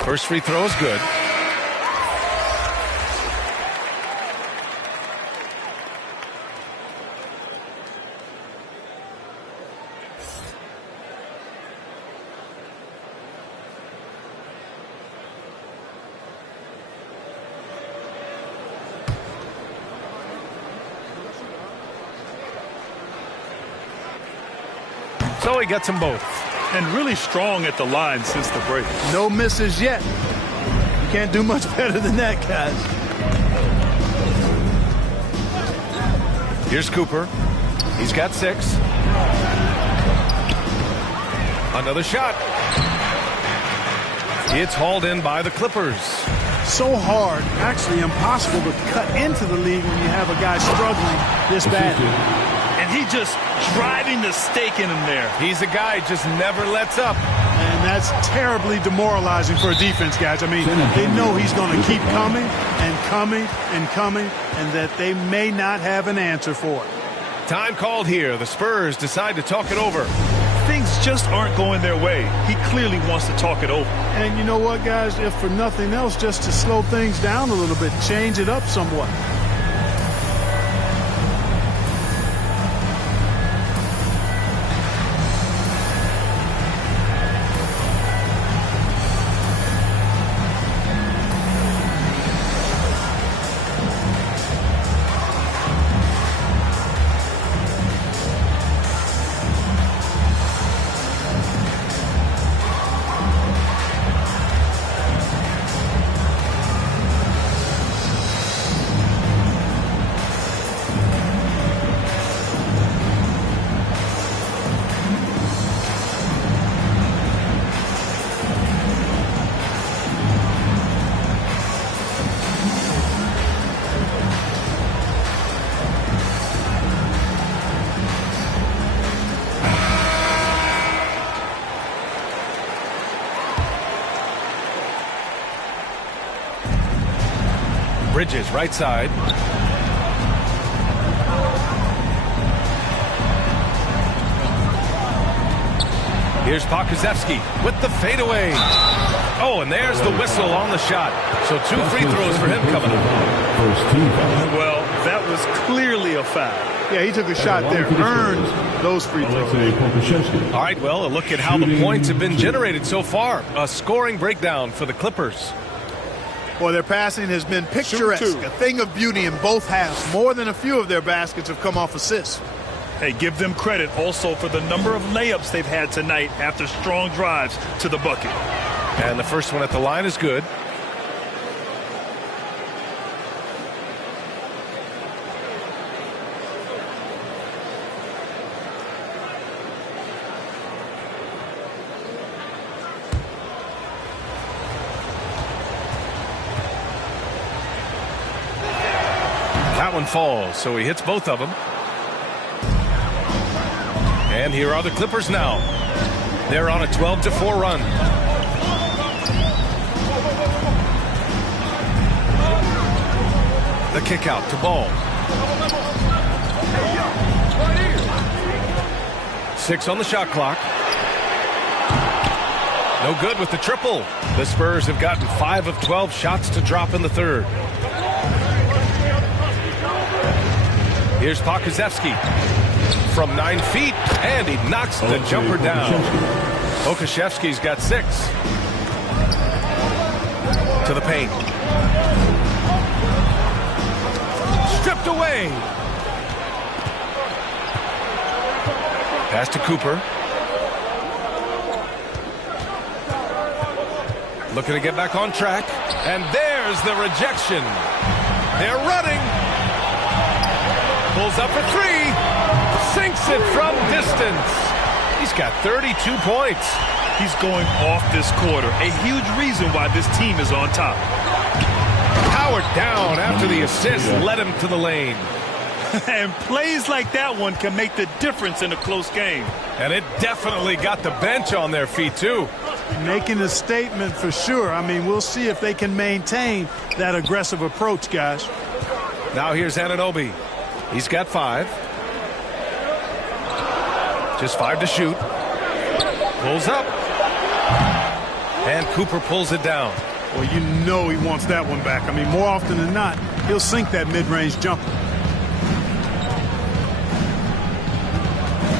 First free throw is good. So he gets them both. And really strong at the line since the break. No misses yet. You can't do much better than that, guys. Here's Cooper. He's got 6. Another shot. It's hauled in by the Clippers. So hard, actually impossible to cut into the league when you have a guy struggling this bad. And he just driving the stake in him there. He's a guy just never lets up. And that's terribly demoralizing for a defense, guys. I mean, they know he's going to keep coming and coming and coming, and that they may not have an answer for it. Time called here. The Spurs decide to talk it over. Things just aren't going their way. He clearly wants to talk it over. And you know what, guys? If for nothing else, just to slow things down a little bit, change it up somewhat. Bridges, right side. Here's Pokusevski with the fadeaway. Oh, and there's the whistle on the shot. So 2 free throws for him coming up. Well, that was clearly a foul. Yeah, he took a shot there, earned those free throws. All right, well, a look at how the points have been generated so far. A scoring breakdown for the Clippers. Well, their passing has been picturesque, a thing of beauty in both halves. More than a few of their baskets have come off assists. Hey, give them credit also for the number of layups they've had tonight after strong drives to the bucket. And the first one at the line is good. That one falls, so he hits both of them. And here are the Clippers now. They're on a 12-4 run. The kick out to Ball. 6 on the shot clock. No good with the triple. The Spurs have gotten 5 of 12 shots to drop in the third. Here's Pokusevski from 9 feet, and he knocks the jumper down. Pokusevski's got 6. To the paint. Stripped away. Pass to Cooper. Looking to get back on track. And there's the rejection. They're running. Pulls up for 3. Sinks it from distance. He's got 32 points. He's going off this quarter. A huge reason why this team is on top. Powered down after the assist led him to the lane. And plays like that one can make the difference in a close game. And it definitely got the bench on their feet, too. Making a statement for sure. I mean, we'll see if they can maintain that aggressive approach, guys. Now here's Anunoby. He's got 5. Just 5 to shoot. Pulls up. And Cooper pulls it down. Well, you know he wants that one back. I mean, more often than not, he'll sink that mid-range jumper.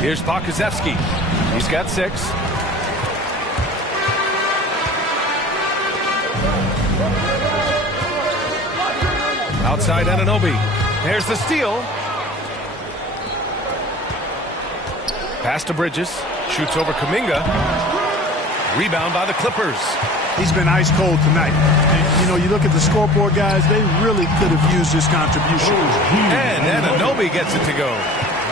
Here's Pokusevski. He's got 6. Outside Anunoby. There's the steal. Pass to Bridges. Shoots over Kuminga. Rebound by the Clippers. He's been ice cold tonight. And, you know, you look at the scoreboard, guys, they really could have used his contribution. And Anunoby gets it to go.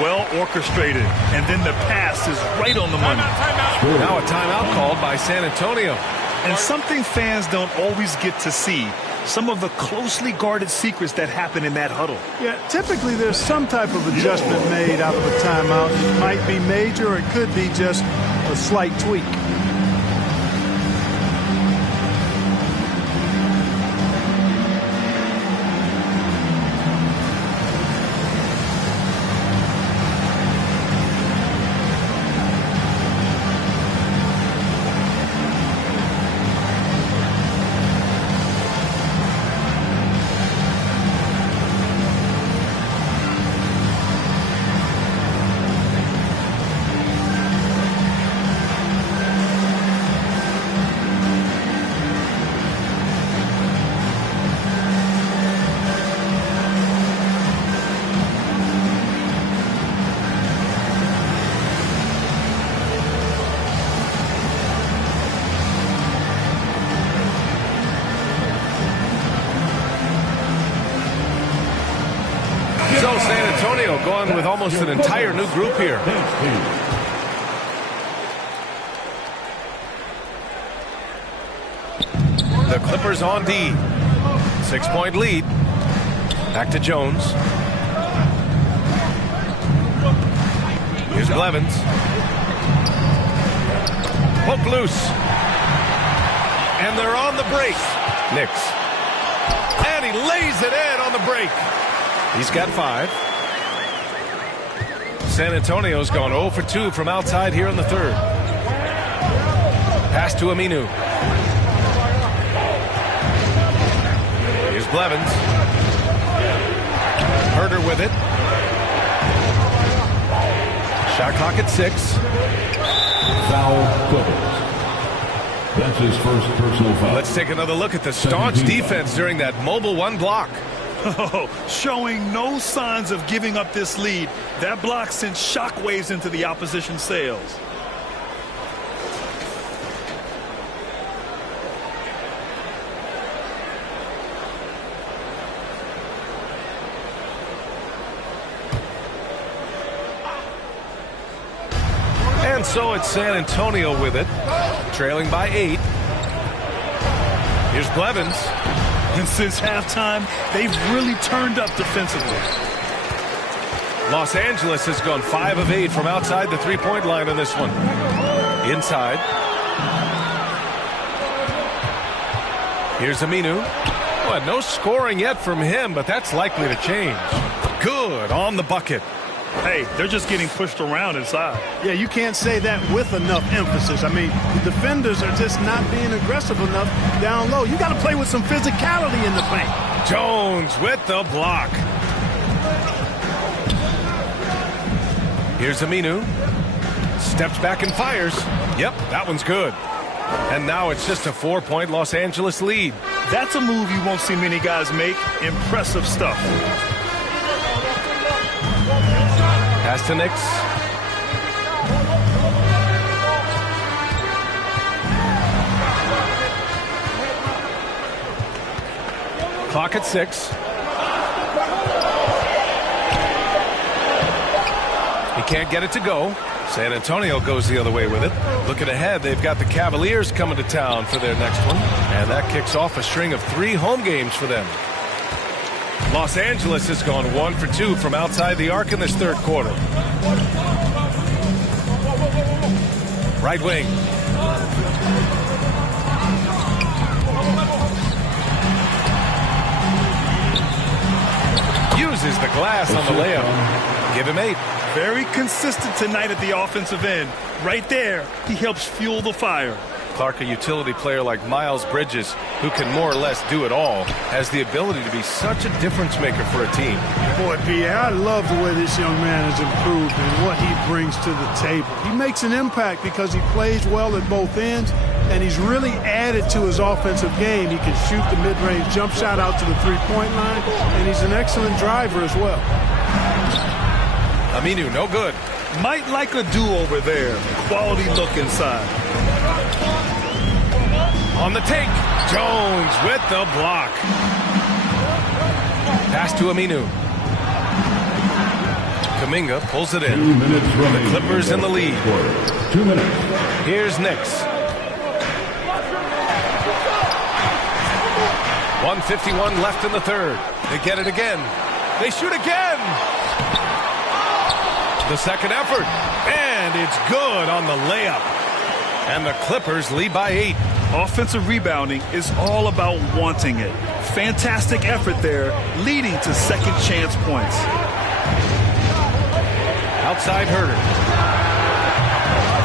Well orchestrated. And then the pass is right on the money. Now a timeout called by San Antonio. And something fans don't always get to see. Some of the closely guarded secrets that happen in that huddle. Yeah, typically there's some type of adjustment made out of a timeout. It might be major, or it could be just a slight tweak. Antonio going with almost an entire new group here. The Clippers on D. 6-point lead. Back to Jones. Here's Blevins. Poke loose. And they're on the break. Knicks. And he lays it in on the break. He's got 5. San Antonio's gone 0 for 2 from outside here in the third. Pass to Aminu. Here's Blevins. Herder with it. Shot clock at 6. Foul Clippers. That's his first personal foul. Let's take another look at the staunch defense during that mobile 1 block. Oh, showing no signs of giving up this lead. That block sent shockwaves into the opposition sails. And so it's San Antonio with it, trailing by 8. Here's Blevins. And since halftime, they've really turned up defensively. Los Angeles has gone 5 of 8 from outside the 3-point line on this one. Inside. Here's Aminu. Well, no scoring yet from him, but that's likely to change. Good on the bucket. Hey, they're just getting pushed around inside. Yeah, you can't say that with enough emphasis. I mean, the defenders are just not being aggressive enough down low. You got to play with some physicality in the paint. Jones with the block. Here's Aminu. Steps back and fires. Yep, that one's good. And now it's just a 4-point Los Angeles lead. That's a move you won't see many guys make. Impressive stuff. Pass to Knicks. Clock at 6. He can't get it to go. San Antonio goes the other way with it. Looking ahead, they've got the Cavaliers coming to town for their next one. And that kicks off a string of 3 home games for them. Los Angeles has gone 1 for 2 from outside the arc in this third quarter. Right wing. Uses the glass on the layup. Give him 8. Very consistent tonight at the offensive end. Right there, he helps fuel the fire. Clark, a utility player like Miles Bridges, who can more or less do it all, has the ability to be such a difference maker for a team. Boy, B.A., I love the way this young man has improved and what he brings to the table. He makes an impact because he plays well at both ends, and he's really added to his offensive game. He can shoot the mid-range jump shot out to the three-point line, and he's an excellent driver as well. Aminu, no good. Might like a do-over there. Quality look inside. On the take, Jones with the block. Pass to Aminu. Kuminga pulls it in. 2 minutes remaining. The Clippers in the lead. 2 minutes. Here's Knicks. 1:51 left in the third. They get it again. They shoot again. The second effort. And it's good on the layup. And the Clippers lead by 8. Offensive rebounding is all about wanting it. Fantastic effort there, leading to second chance points. Outside Herder.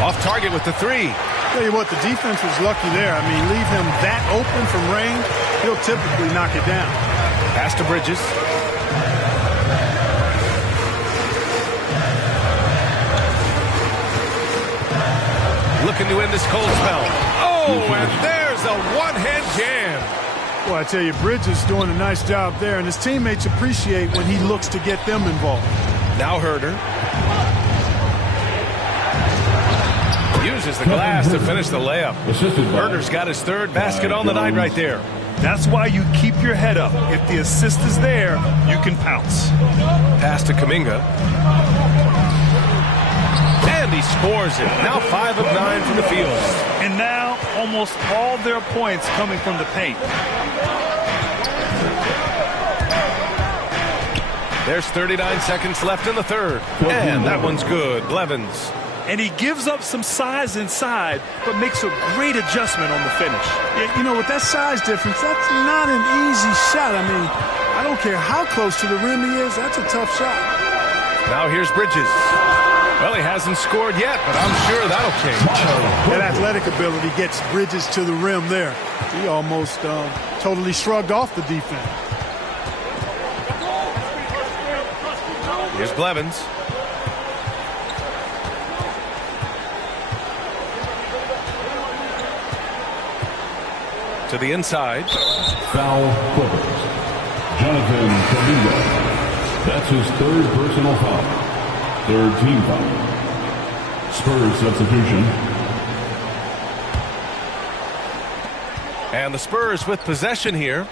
Off target with the 3. Tell you what, the defense was lucky there. I mean, leave him that open from range, he'll typically knock it down. Pass to Bridges. Looking to end this cold spell. Oh, and there's a one-hand jam. Well, I tell you, Bridges is doing a nice job there, and his teammates appreciate when he looks to get them involved. Now Herder. Uses the glass to finish the layup. Herder's got his third basket on the night right there. That's why you keep your head up. If the assist is there, you can pounce. Pass to Kuminga. And he scores it. Now 5 of 9 from the field. And now almost all their points coming from the paint. There's 39 seconds left in the third. And that one's good. Blevins. And he gives up some size inside, but makes a great adjustment on the finish. Yeah, you know, with that size difference, that's not an easy shot. I mean, I don't care how close to the rim he is. That's a tough shot. Now here's Bridges. Well, he hasn't scored yet, but I'm sure that'll change. That athletic ability gets Bridges to the rim there. He almost totally shrugged off the defense. Here's Blevins. To the inside. Foul Clippers. Jonathan Kuminga. That's his third personal foul. Third team foul. Spurs substitution. And the Spurs with possession here.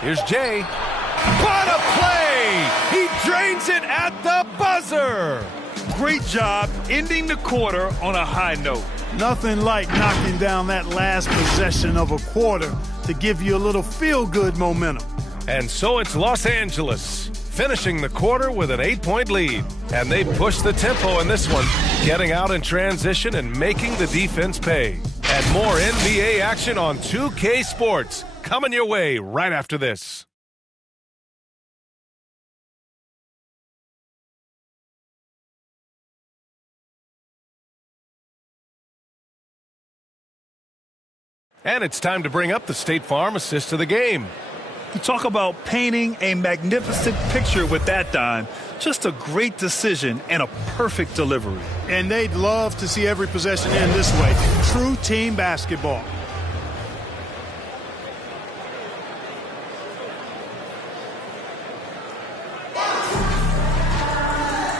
Here's Jay. What a play! He drains it at the buzzer! Great job ending the quarter on a high note. Nothing like knocking down that last possession of a quarter to give you a little feel-good momentum. And so it's Los Angeles, finishing the quarter with an 8-point lead. And they push the tempo in this one, getting out in transition and making the defense pay. And more NBA action on 2K Sports, coming your way right after this. And it's time to bring up the State Farm assist of the game. You talk about painting a magnificent picture with that dime. Just a great decision and a perfect delivery. And they'd love to see every possession end this way. True team basketball.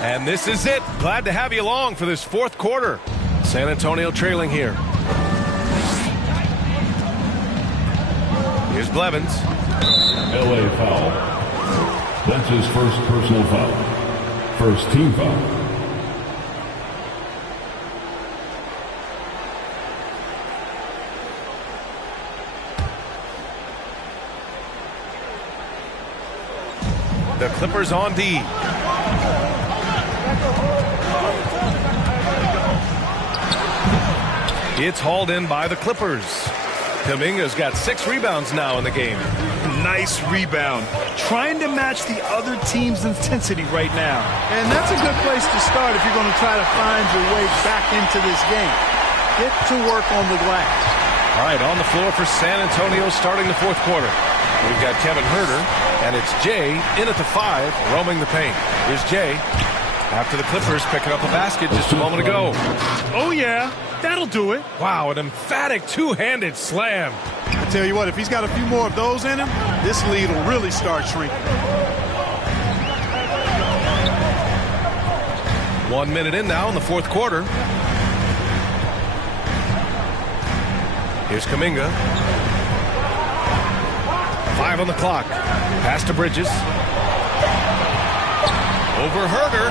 And this is it. Glad to have you along for this fourth quarter. San Antonio trailing here. Here's Blevins. LA foul. That's his first personal foul. First team foul. The Clippers on D. It's hauled in by the Clippers. Kuminga's got 6 rebounds now in the game. Nice rebound. Trying to match the other team's intensity right now. And that's a good place to start if you're going to try to find your way back into this game. Get to work on the glass. All right, on the floor for San Antonio starting the fourth quarter. We've got Kevin Huerter, and it's Jay in at the 5, roaming the paint. Here's Jay after the Clippers picking up a basket just a moment ago. Oh, yeah. That'll do it. Wow, an emphatic two-handed slam. I tell you what, if he's got a few more of those in him, this lead will really start shrinking. 1 minute in now in the fourth quarter. Here's Kuminga. 5 on the clock. Pass to Bridges. Over Huerter.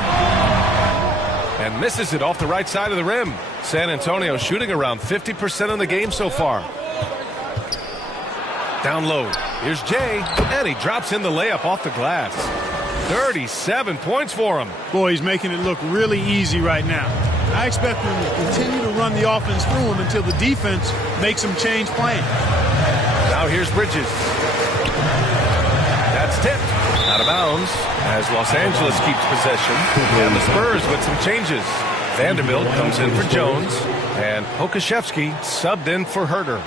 And misses it off the right side of the rim. San Antonio shooting around 50% in the game so far. Down low. Here's Jay. And he drops in the layup off the glass. 37 points for him. Boy, he's making it look really easy right now. I expect him to continue to run the offense through him until the defense makes him change plans. Now here's Bridges. That's tipped. Out of bounds as Los Angeles keeps possession. And the Spurs with some changes. Vanderbilt comes in for Jones. And Pokashevsky subbed in for Huerter.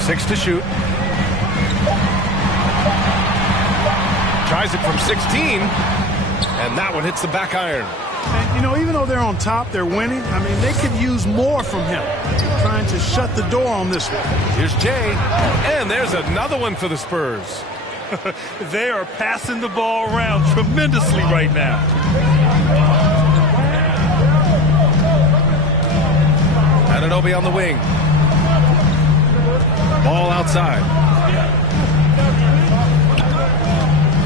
Six to shoot. Tries it from 16, and that one hits the back iron. And, you know, even though they're on top, they're winning. I mean, they could use more from him. Trying to shut the door on this one. Here's Jay. And there's another one for the Spurs. They are passing the ball around tremendously right now. Anunoby on the wing. Ball outside.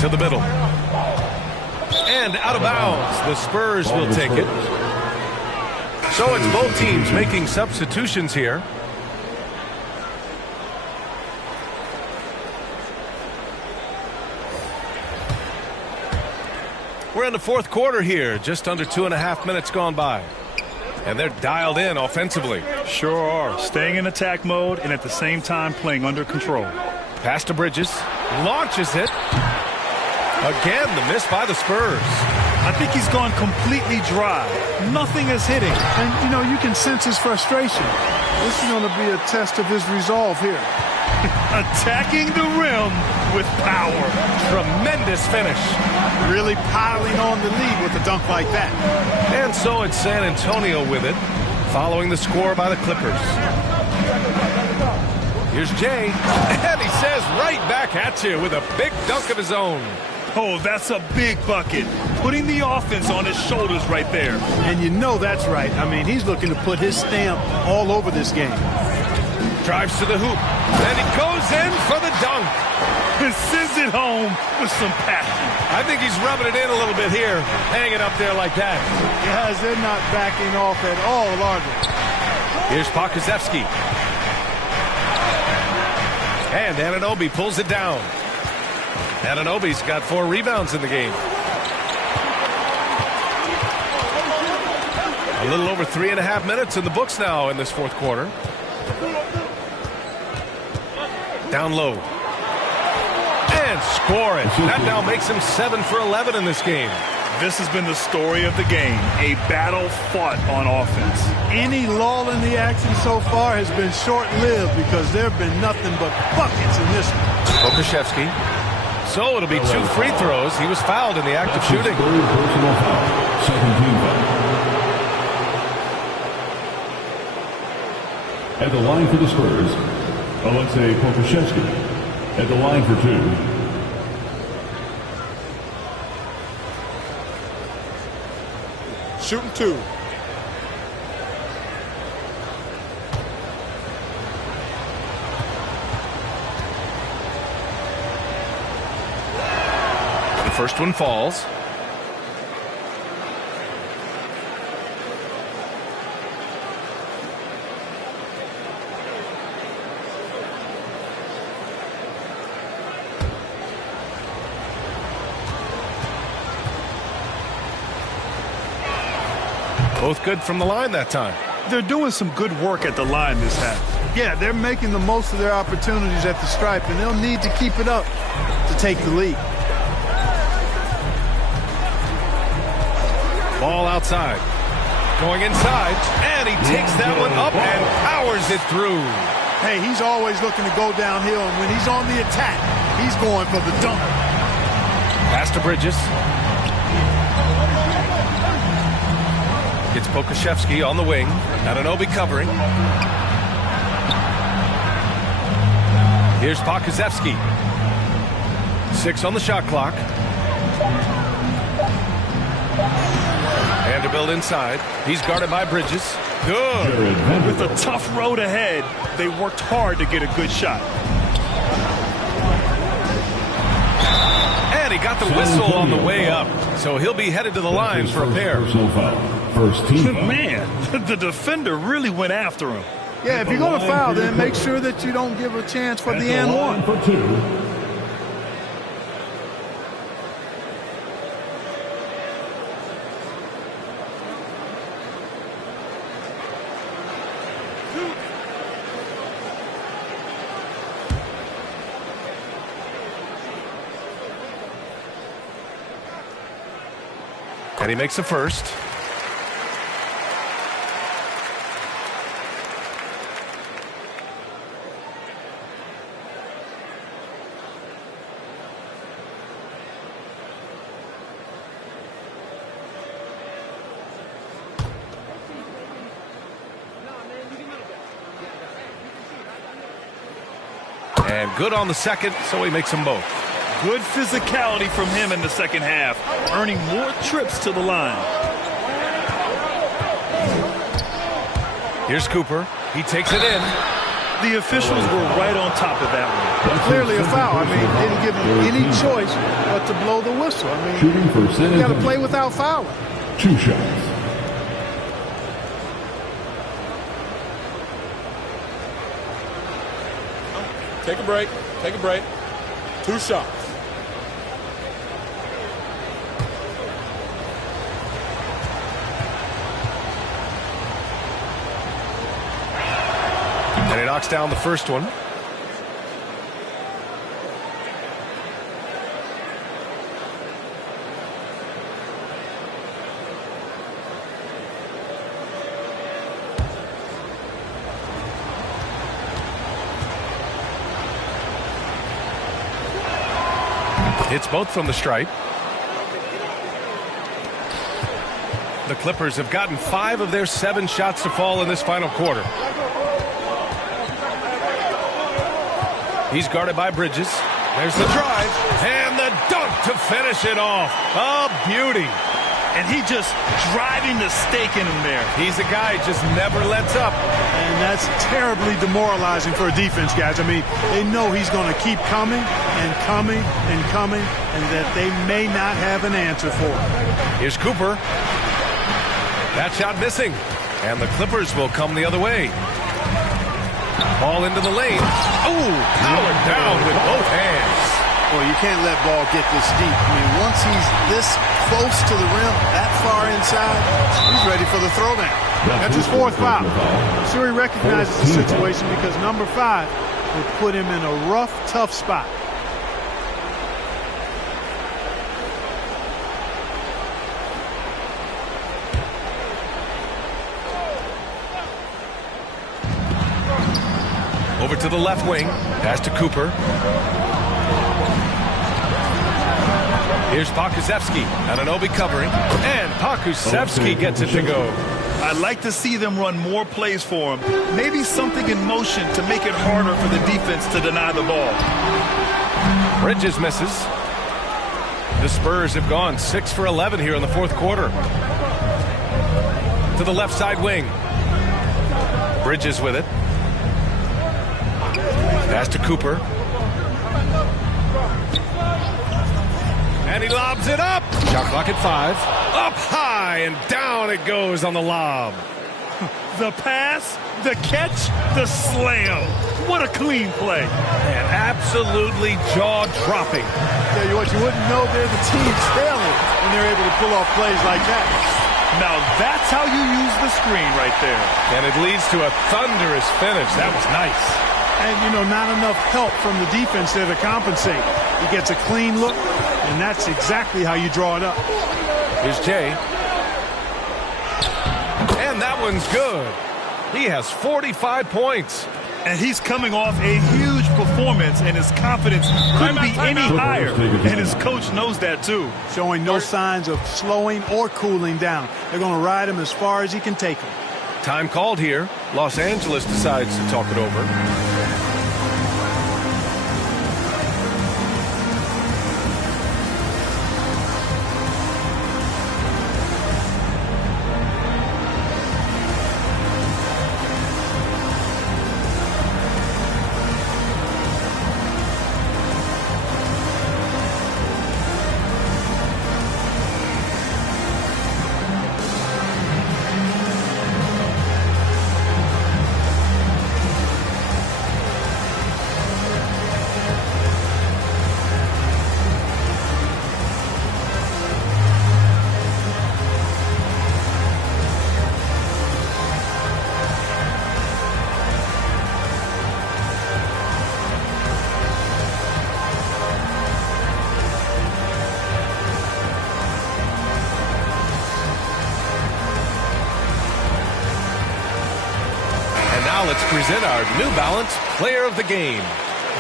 To the middle. And out of bounds. The Spurs will take it. So it's both teams making substitutions here. We're in the fourth quarter here. Just under 2.5 minutes gone by. And they're dialed in offensively. Sure are. Staying in attack mode and at the same time playing under control. Pass to Bridges. Launches it. Again, the miss by the Spurs. I think he's gone completely dry. Nothing is hitting. And, you know, you can sense his frustration. This is going to be a test of his resolve here. Attacking the rim with power. Tremendous finish. Really piling on the lead with a dunk like that. And so it's San Antonio with it, following the score by the Clippers. Here's Jay, and he says right back at you with a big dunk of his own. Oh, that's a big bucket. Putting the offense on his shoulders right there. And you know that's right. I mean, he's looking to put his stamp all over this game. Drives to the hoop, and he goes in for the dunk. And sends it home with some passion. I think he's rubbing it in a little bit here, hanging up there like that. Guys, they're not backing off at all, are they? Here's Pokusevski. And Anunoby pulls it down. Anunoby's got 4 rebounds in the game. A little over 3.5 minutes in the books now in this fourth quarter. Down low. And score it. That now makes him 7 for 11 in this game. This has been the story of the game. A battle fought on offense. Any lull in the action so far has been short-lived because there have been nothing but buckets in this one. Pokusevski. So it'll be 2 free throws. He was fouled in the act of shooting. Personal foul. Second team foul. At the line for the Spurs, Alexei Pokusevski. At the line for 2. Shooting 2. The first one falls. Both good from the line that time. They're doing some good work at the line this half. Yeah, they're making the most of their opportunities at the stripe, and they'll need to keep it up to take the lead. Ball outside. Going inside, and he takes that one up and powers it through. Hey, he's always looking to go downhill, and when he's on the attack, he's going for the dunk. Pass to Bridges. It's Pokusevski on the wing. Anunoby covering. Here's Pokusevski. 6 on the shot clock. Vanderbilt inside. He's guarded by Bridges. Good. With a tough road ahead, they worked hard to get a good shot. And he got the whistle on the way up. So he'll be headed to the line for a pair. Personal foul. First team foul. Man, the defender really went after him. Yeah, if you're going to foul, then make sure that you don't give a chance for the and one. For 2. And he makes the first. And good on the second, so he makes them both. Good physicality from him in the second half, earning more trips to the line. Here's Cooper. He takes it in. The officials were right on top of that one. Clearly a foul. I mean, didn't give him any choice but to blow the whistle. I mean, you got to play without fouling. 2 shots. Take a break. Take a break. 2 shots. And he knocks down the first one. Hits both from the stripe. The Clippers have gotten 5 of their 7 shots to fall in this final quarter. He's guarded by Bridges. There's the drive. And the dunk to finish it off. A beauty. And he just driving the stake in him there. He's a guy who just never lets up. And that's terribly demoralizing for a defense, guys. I mean, they know he's going to keep coming and coming and coming, and that they may not have an answer for it. Here's Cooper. That shot missing. And the Clippers will come the other way. Ball into the lane. Oh, powered down with both hands. Well, you can't let ball get this deep. I mean, once he's this close to the rim, that far inside, he's ready for the throwdown. That's his 4th foul. I'm sure he recognizes the situation because number 5 would put him in a rough, tough spot. Over to the left wing. Pass to Cooper. Here's Pokusevski. Anunoby covering. And Pokusevski gets it to go. I'd like to see them run more plays for him. Maybe something in motion to make it harder for the defense to deny the ball. Bridges misses. The Spurs have gone 6 for 11 here in the 4th quarter. To the left side wing. Bridges with it. Pass to Cooper. And he lobs it up. Shot clock at 5. Up high and down it goes on the lob. The pass, the catch, the slam. What a clean play. And absolutely jaw-dropping. Tell you what, you wouldn't know they're the team failing when they're able to pull off plays like that. Now that's how you use the screen right there. And it leads to a thunderous finish. That was nice. And, you know, not enough help from the defense there to compensate. He gets a clean look, and that's exactly how you draw it up. Here's Jay. And that one's good. He has 45 points. And he's coming off a huge performance, and his confidence couldn't be any higher. And his coach knows that, too. Showing no signs of slowing or cooling down. They're going to ride him as far as he can take him. Time called here. Los Angeles decides to talk it over. Let's present our New Balance Player of the Game.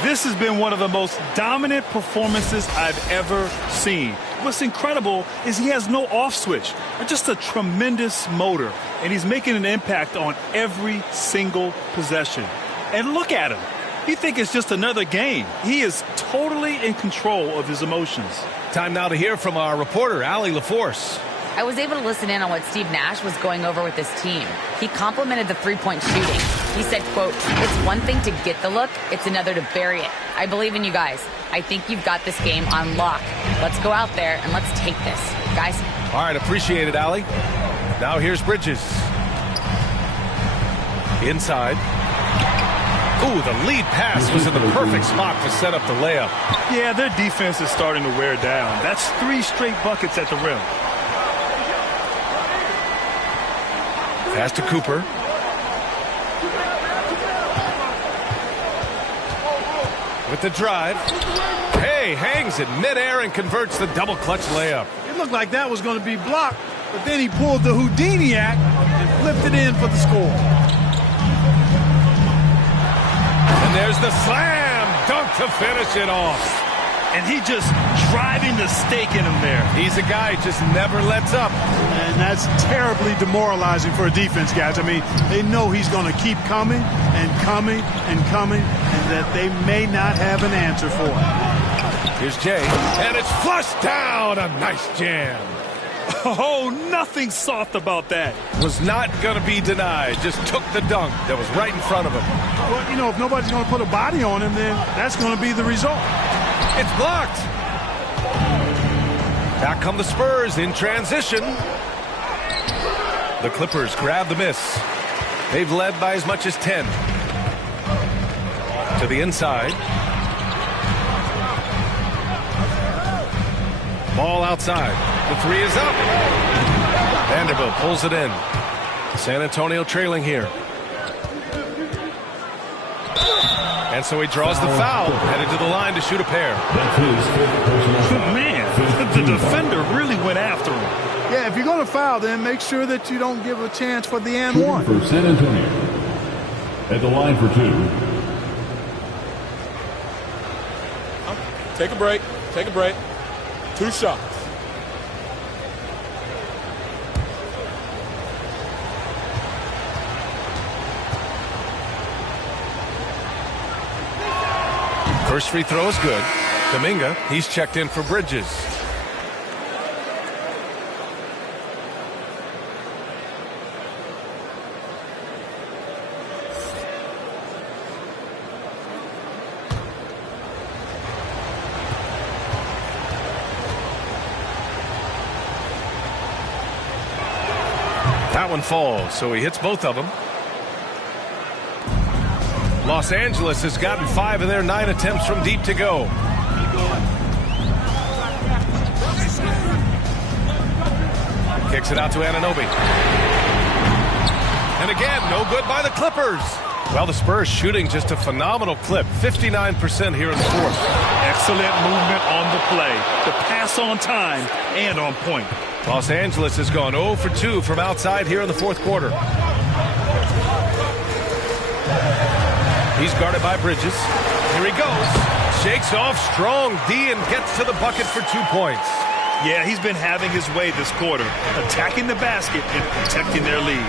This has been one of the most dominant performances I've ever seen. What's incredible is he has no off switch, just a tremendous motor, and he's making an impact on every single possession. And look at him. He thinks it's just another game. He is totally in control of his emotions. Time now to hear from our reporter, Allie LaForce. I was able to listen in on what Steve Nash was going over with his team. He complimented the three-point shooting. He said, quote, "It's one thing to get the look, it's another to bury it. I believe in you guys. I think you've got this game on lock. Let's go out there and let's take this. Guys." All right, appreciate it, Allie. Now here's Bridges. Inside. Ooh, the lead pass was in the perfect spot to set up the layup. Yeah, their defense is starting to wear down. That's 3 straight buckets at the rim. Pass to Cooper. With the drive. Hey, hangs it midair and converts the double clutch layup. It looked like that was going to be blocked, but then he pulled the Houdini act and flipped it in for the score. And there's the slam dunk to finish it off. And he just driving the stake in him there. He's a guy who just never lets up. And that's terribly demoralizing for a defense, guys. I mean, they know he's going to keep coming and coming and coming, and that they may not have an answer for it. Here's Jay, and it's flushed down. A nice jam. Oh, nothing soft about that. Was not going to be denied. Just took the dunk that was right in front of him. Well, you know, if nobody's going to put a body on him, then that's going to be the result. It's blocked. Back come the Spurs in transition. The Clippers grab the miss. They've led by as much as 10. To the inside. Ball outside. The three is up. Vanderbilt pulls it in. San Antonio trailing here. And so he draws the foul, headed to the line to shoot a pair. Man, the defender really went after him. Yeah, if you're going to foul, then make sure that you don't give a chance for the and one. For San Antonio, at the line for 2. Take a break. Take a break. 2 shots. First free throw is good. Kuminga, he's checked in for Bridges. That one falls, so he hits both of them. Los Angeles has gotten 5 of their 9 attempts from deep to go. Kicks it out to Anunoby. And again, no good by the Clippers. Well, the Spurs shooting just a phenomenal clip. 59% here in the fourth. Excellent movement on the play. The pass on time and on point. Los Angeles has gone 0 for 2 from outside here in the fourth quarter. He's guarded by Bridges. Here he goes. Shakes off strong D and gets to the bucket for 2 points. Yeah, he's been having his way this quarter, attacking the basket and protecting their lead.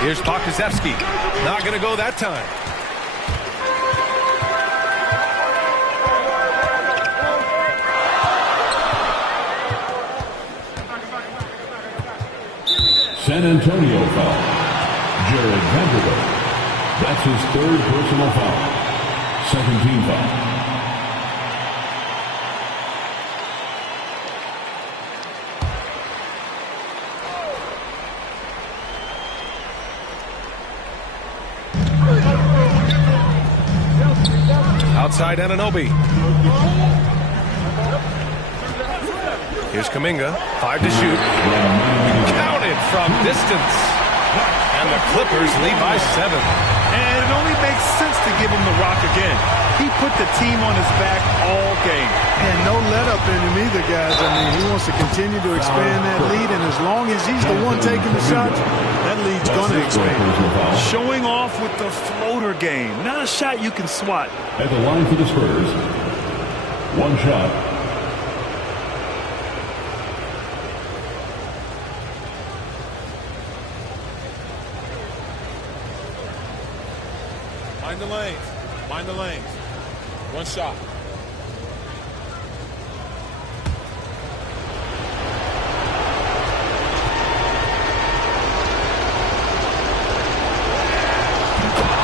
Here's Pokusevski. Not going to go that time. San Antonio foul. Jared Vanderbilt. That's his 3rd personal foul. 2nd team foul. Outside Anunoby. Here's Kuminga. 5 to shoot. Counted from distance. And the Clippers lead by 7. And it only makes sense to give him the rock again. He put the team on his back all game. And no let up in him either, guys. I mean, he wants to continue to expand that lead, and as long as he's the one taking the shots, that lead's going to expand. Showing off with the floater game. Not a shot you can swat. At the line for the Spurs, 1 shot. Mind the lanes. Mind the lanes. One shot.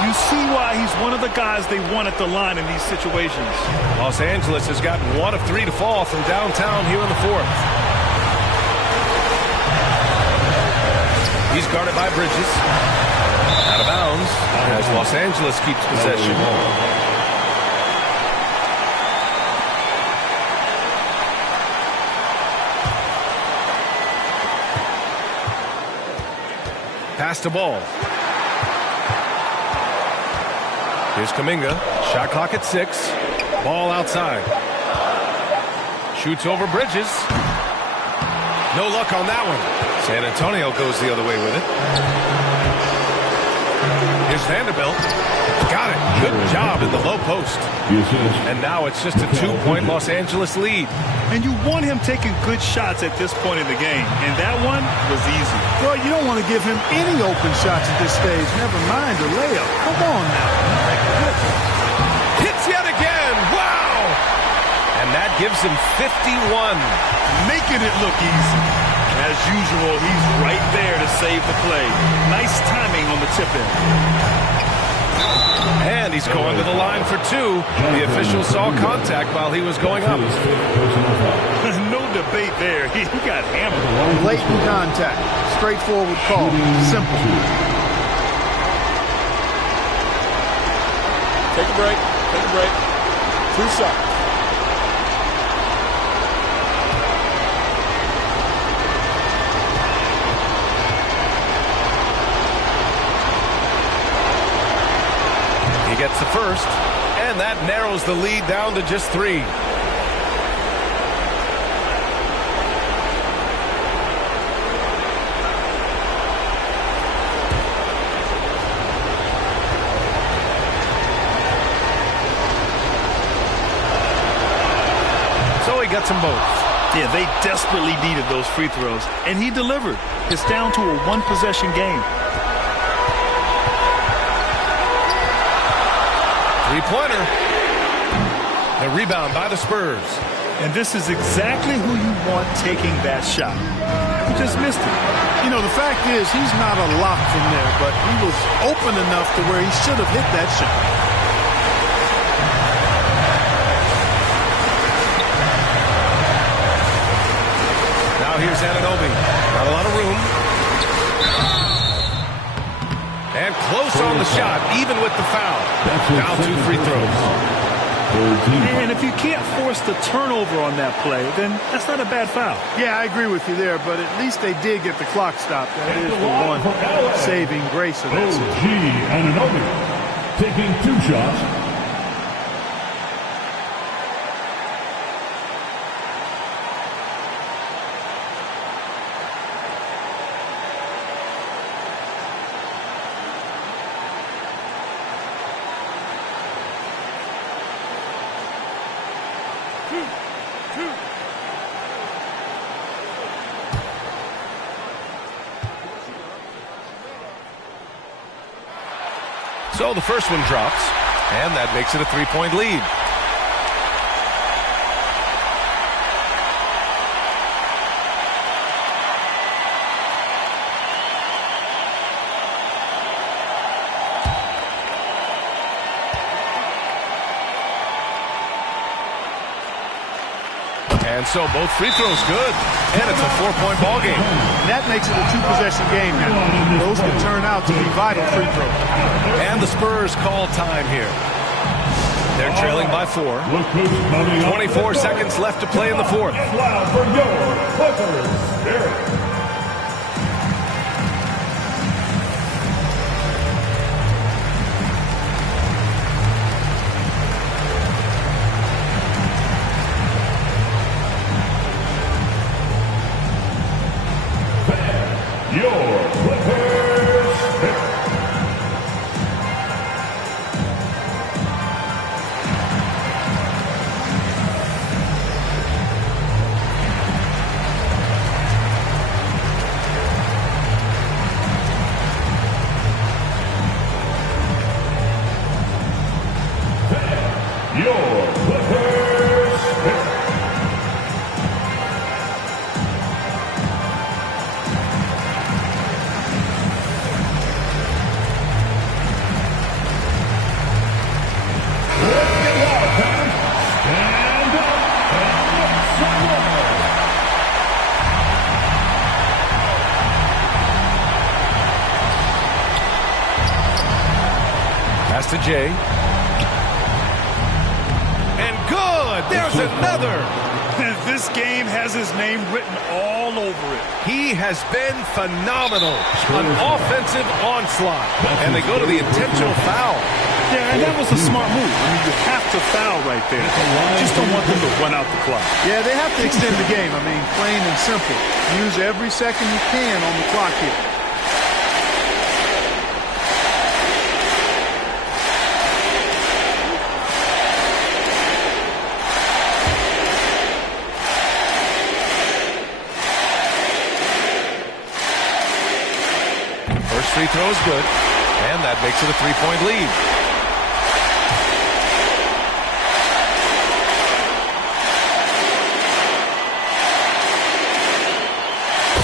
You see why he's one of the guys they want at the line in these situations. Los Angeles has gotten 1 of 3 to fall from downtown here in the fourth. He's guarded by Bridges. Out of bounds as Los Angeles keeps possession. Pass the ball. Here's Kuminga. Shot clock at 6. Ball outside. Shoots over Bridges. No luck on that one. San Antonio goes the other way with it. Here's Vanderbilt. Got it. Good job in the low post. And now it's just a 2-point Los Angeles lead. And you want him taking good shots at this point in the game. And that one was easy. Well, you don't want to give him any open shots at this stage. Never mind a layup. Come on now. Hits yet again. Wow. And that gives him 51. Making it look easy. As usual, he's right there to save the play. Nice timing on the tip-in. And he's going to the line for 2. The official saw contact while he was going up. No debate there. He got hammered. Blatant contact. Straightforward call. Simple. Take a break. Take a break. 2 shots. He gets the first, and that narrows the lead down to just 3. So he gets them both. Yeah, they desperately needed those free throws, and he delivered. It's down to a 1-possession game. Three-pointer. The rebound by the Spurs. And this is exactly who you want taking that shot. He just missed it. You know, the fact is he's not a lock from there, but he was open enough to where he should have hit that shot. Now here's Anunoby. Not a lot of room. And close on the shot, even with the foul. Now 2 free throws. And if you can't force the turnover on that play, then that's not a bad foul. Yeah, I agree with you there, but at least they did get the clock stopped. That is the one saving grace of that situation. Anunoby taking 2 shots. So the first one drops, and that makes it a 3-point lead. And so both free throws good, and it's a 4-point ball game. That makes it a 2-possession game now. Those can turn out to be vital free throws. And the Spurs call time here. They're trailing by 4. 24 seconds left to play in the fourth. Loud for your Clippers, Derek. Your Clippers pick. your Clippers pick. Pass to Jay. And good! There's another! This game has his name written all over it. He has been phenomenal. An offensive onslaught. And they go to the intentional foul. Yeah, and that was a smart move. I mean, you have to foul right there. Just don't want them to run out the clock. Yeah, they have to extend the game. I mean, plain and simple. Use every second you can on the clock here. First free throw is good, and that makes it a three-point lead.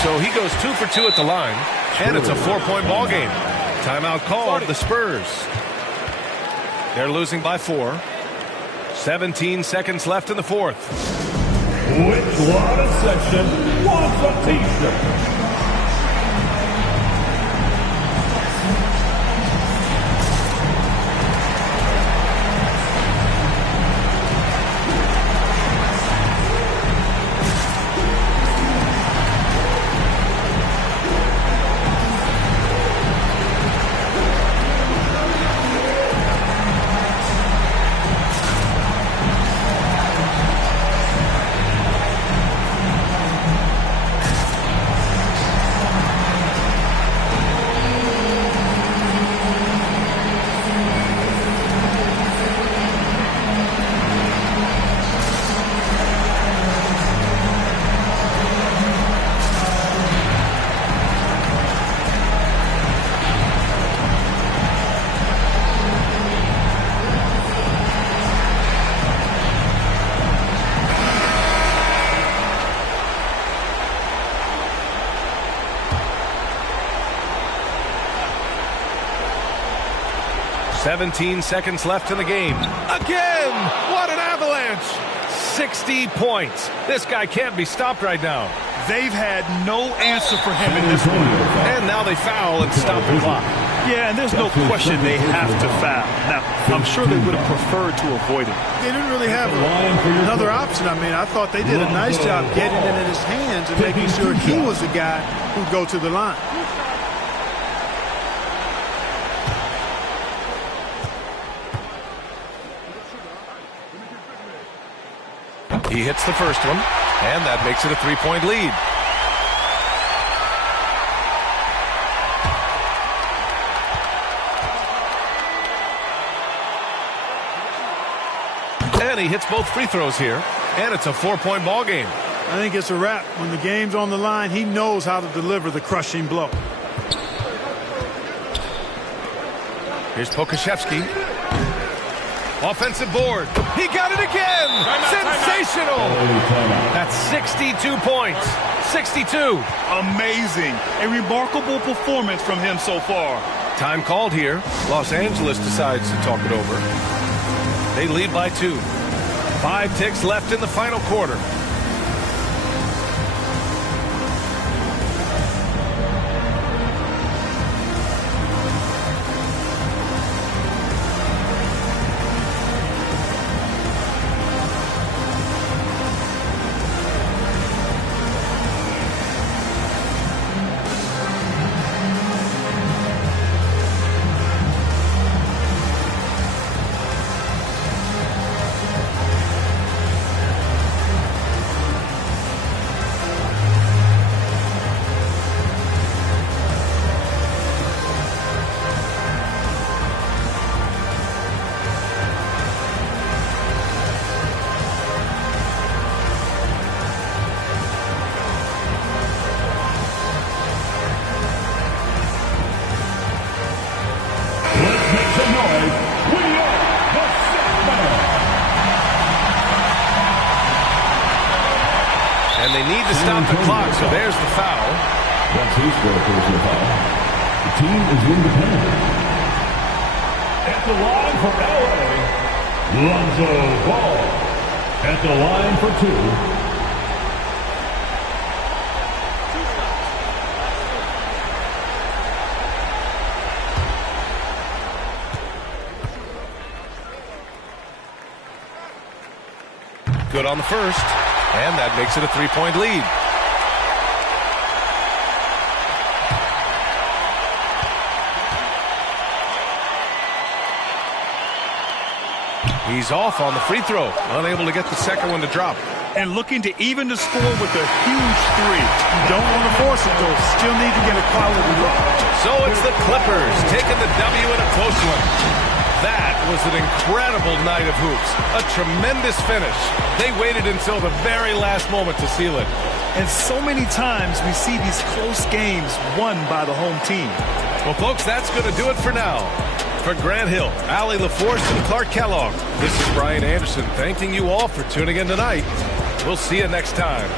So he goes 2 for 2 at the line, and it's a 4-point ball game. Timeout called, the Spurs. They're losing by 4. 17 seconds left in the fourth. Which lot of section wants a t-shirt? Seventeen seconds left in the game. Again! What an avalanche! 60 points. This guy can't be stopped right now. They've had no answer for him in this one. And now they foul and stop the clock. Yeah, and there's no question they have to foul. Now, I'm sure they would have preferred to avoid it. They didn't really have another option. I mean, I thought they did a nice job getting it in his hands and making sure he was the guy who'd go to the line. He hits the first one, and that makes it a three-point lead. And he hits both free throws here, and it's a 4-point ball game. I think it's a wrap. When the game's on the line, he knows how to deliver the crushing blow. Here's Pokashevsky. Offensive board. He got it again. Sensational. That's 62 points. 62. Amazing. A remarkable performance from him so far. Time called here. Los Angeles decides to talk it over. They lead by 2. 5 ticks left in the final quarter. the clock, so there's the foul. That's his first personal foul. The team is independent. At the line for LA, Lonzo Ball. At the line for 2. Good on the first, and that makes it a 3-point lead. He's off on the free throw, unable to get the second one to drop. And looking to even the score with a huge three. You don't want to force it, though. Still need to get a quality look. So it's the Clippers taking the W in a close one. That was an incredible night of hoops. A tremendous finish. They waited until the very last moment to seal it. And so many times we see these close games won by the home team. Well, folks, that's going to do it for now. For Grant Hill, Allie LaForce, and Clark Kellogg, this is Brian Anderson thanking you all for tuning in tonight. We'll see you next time.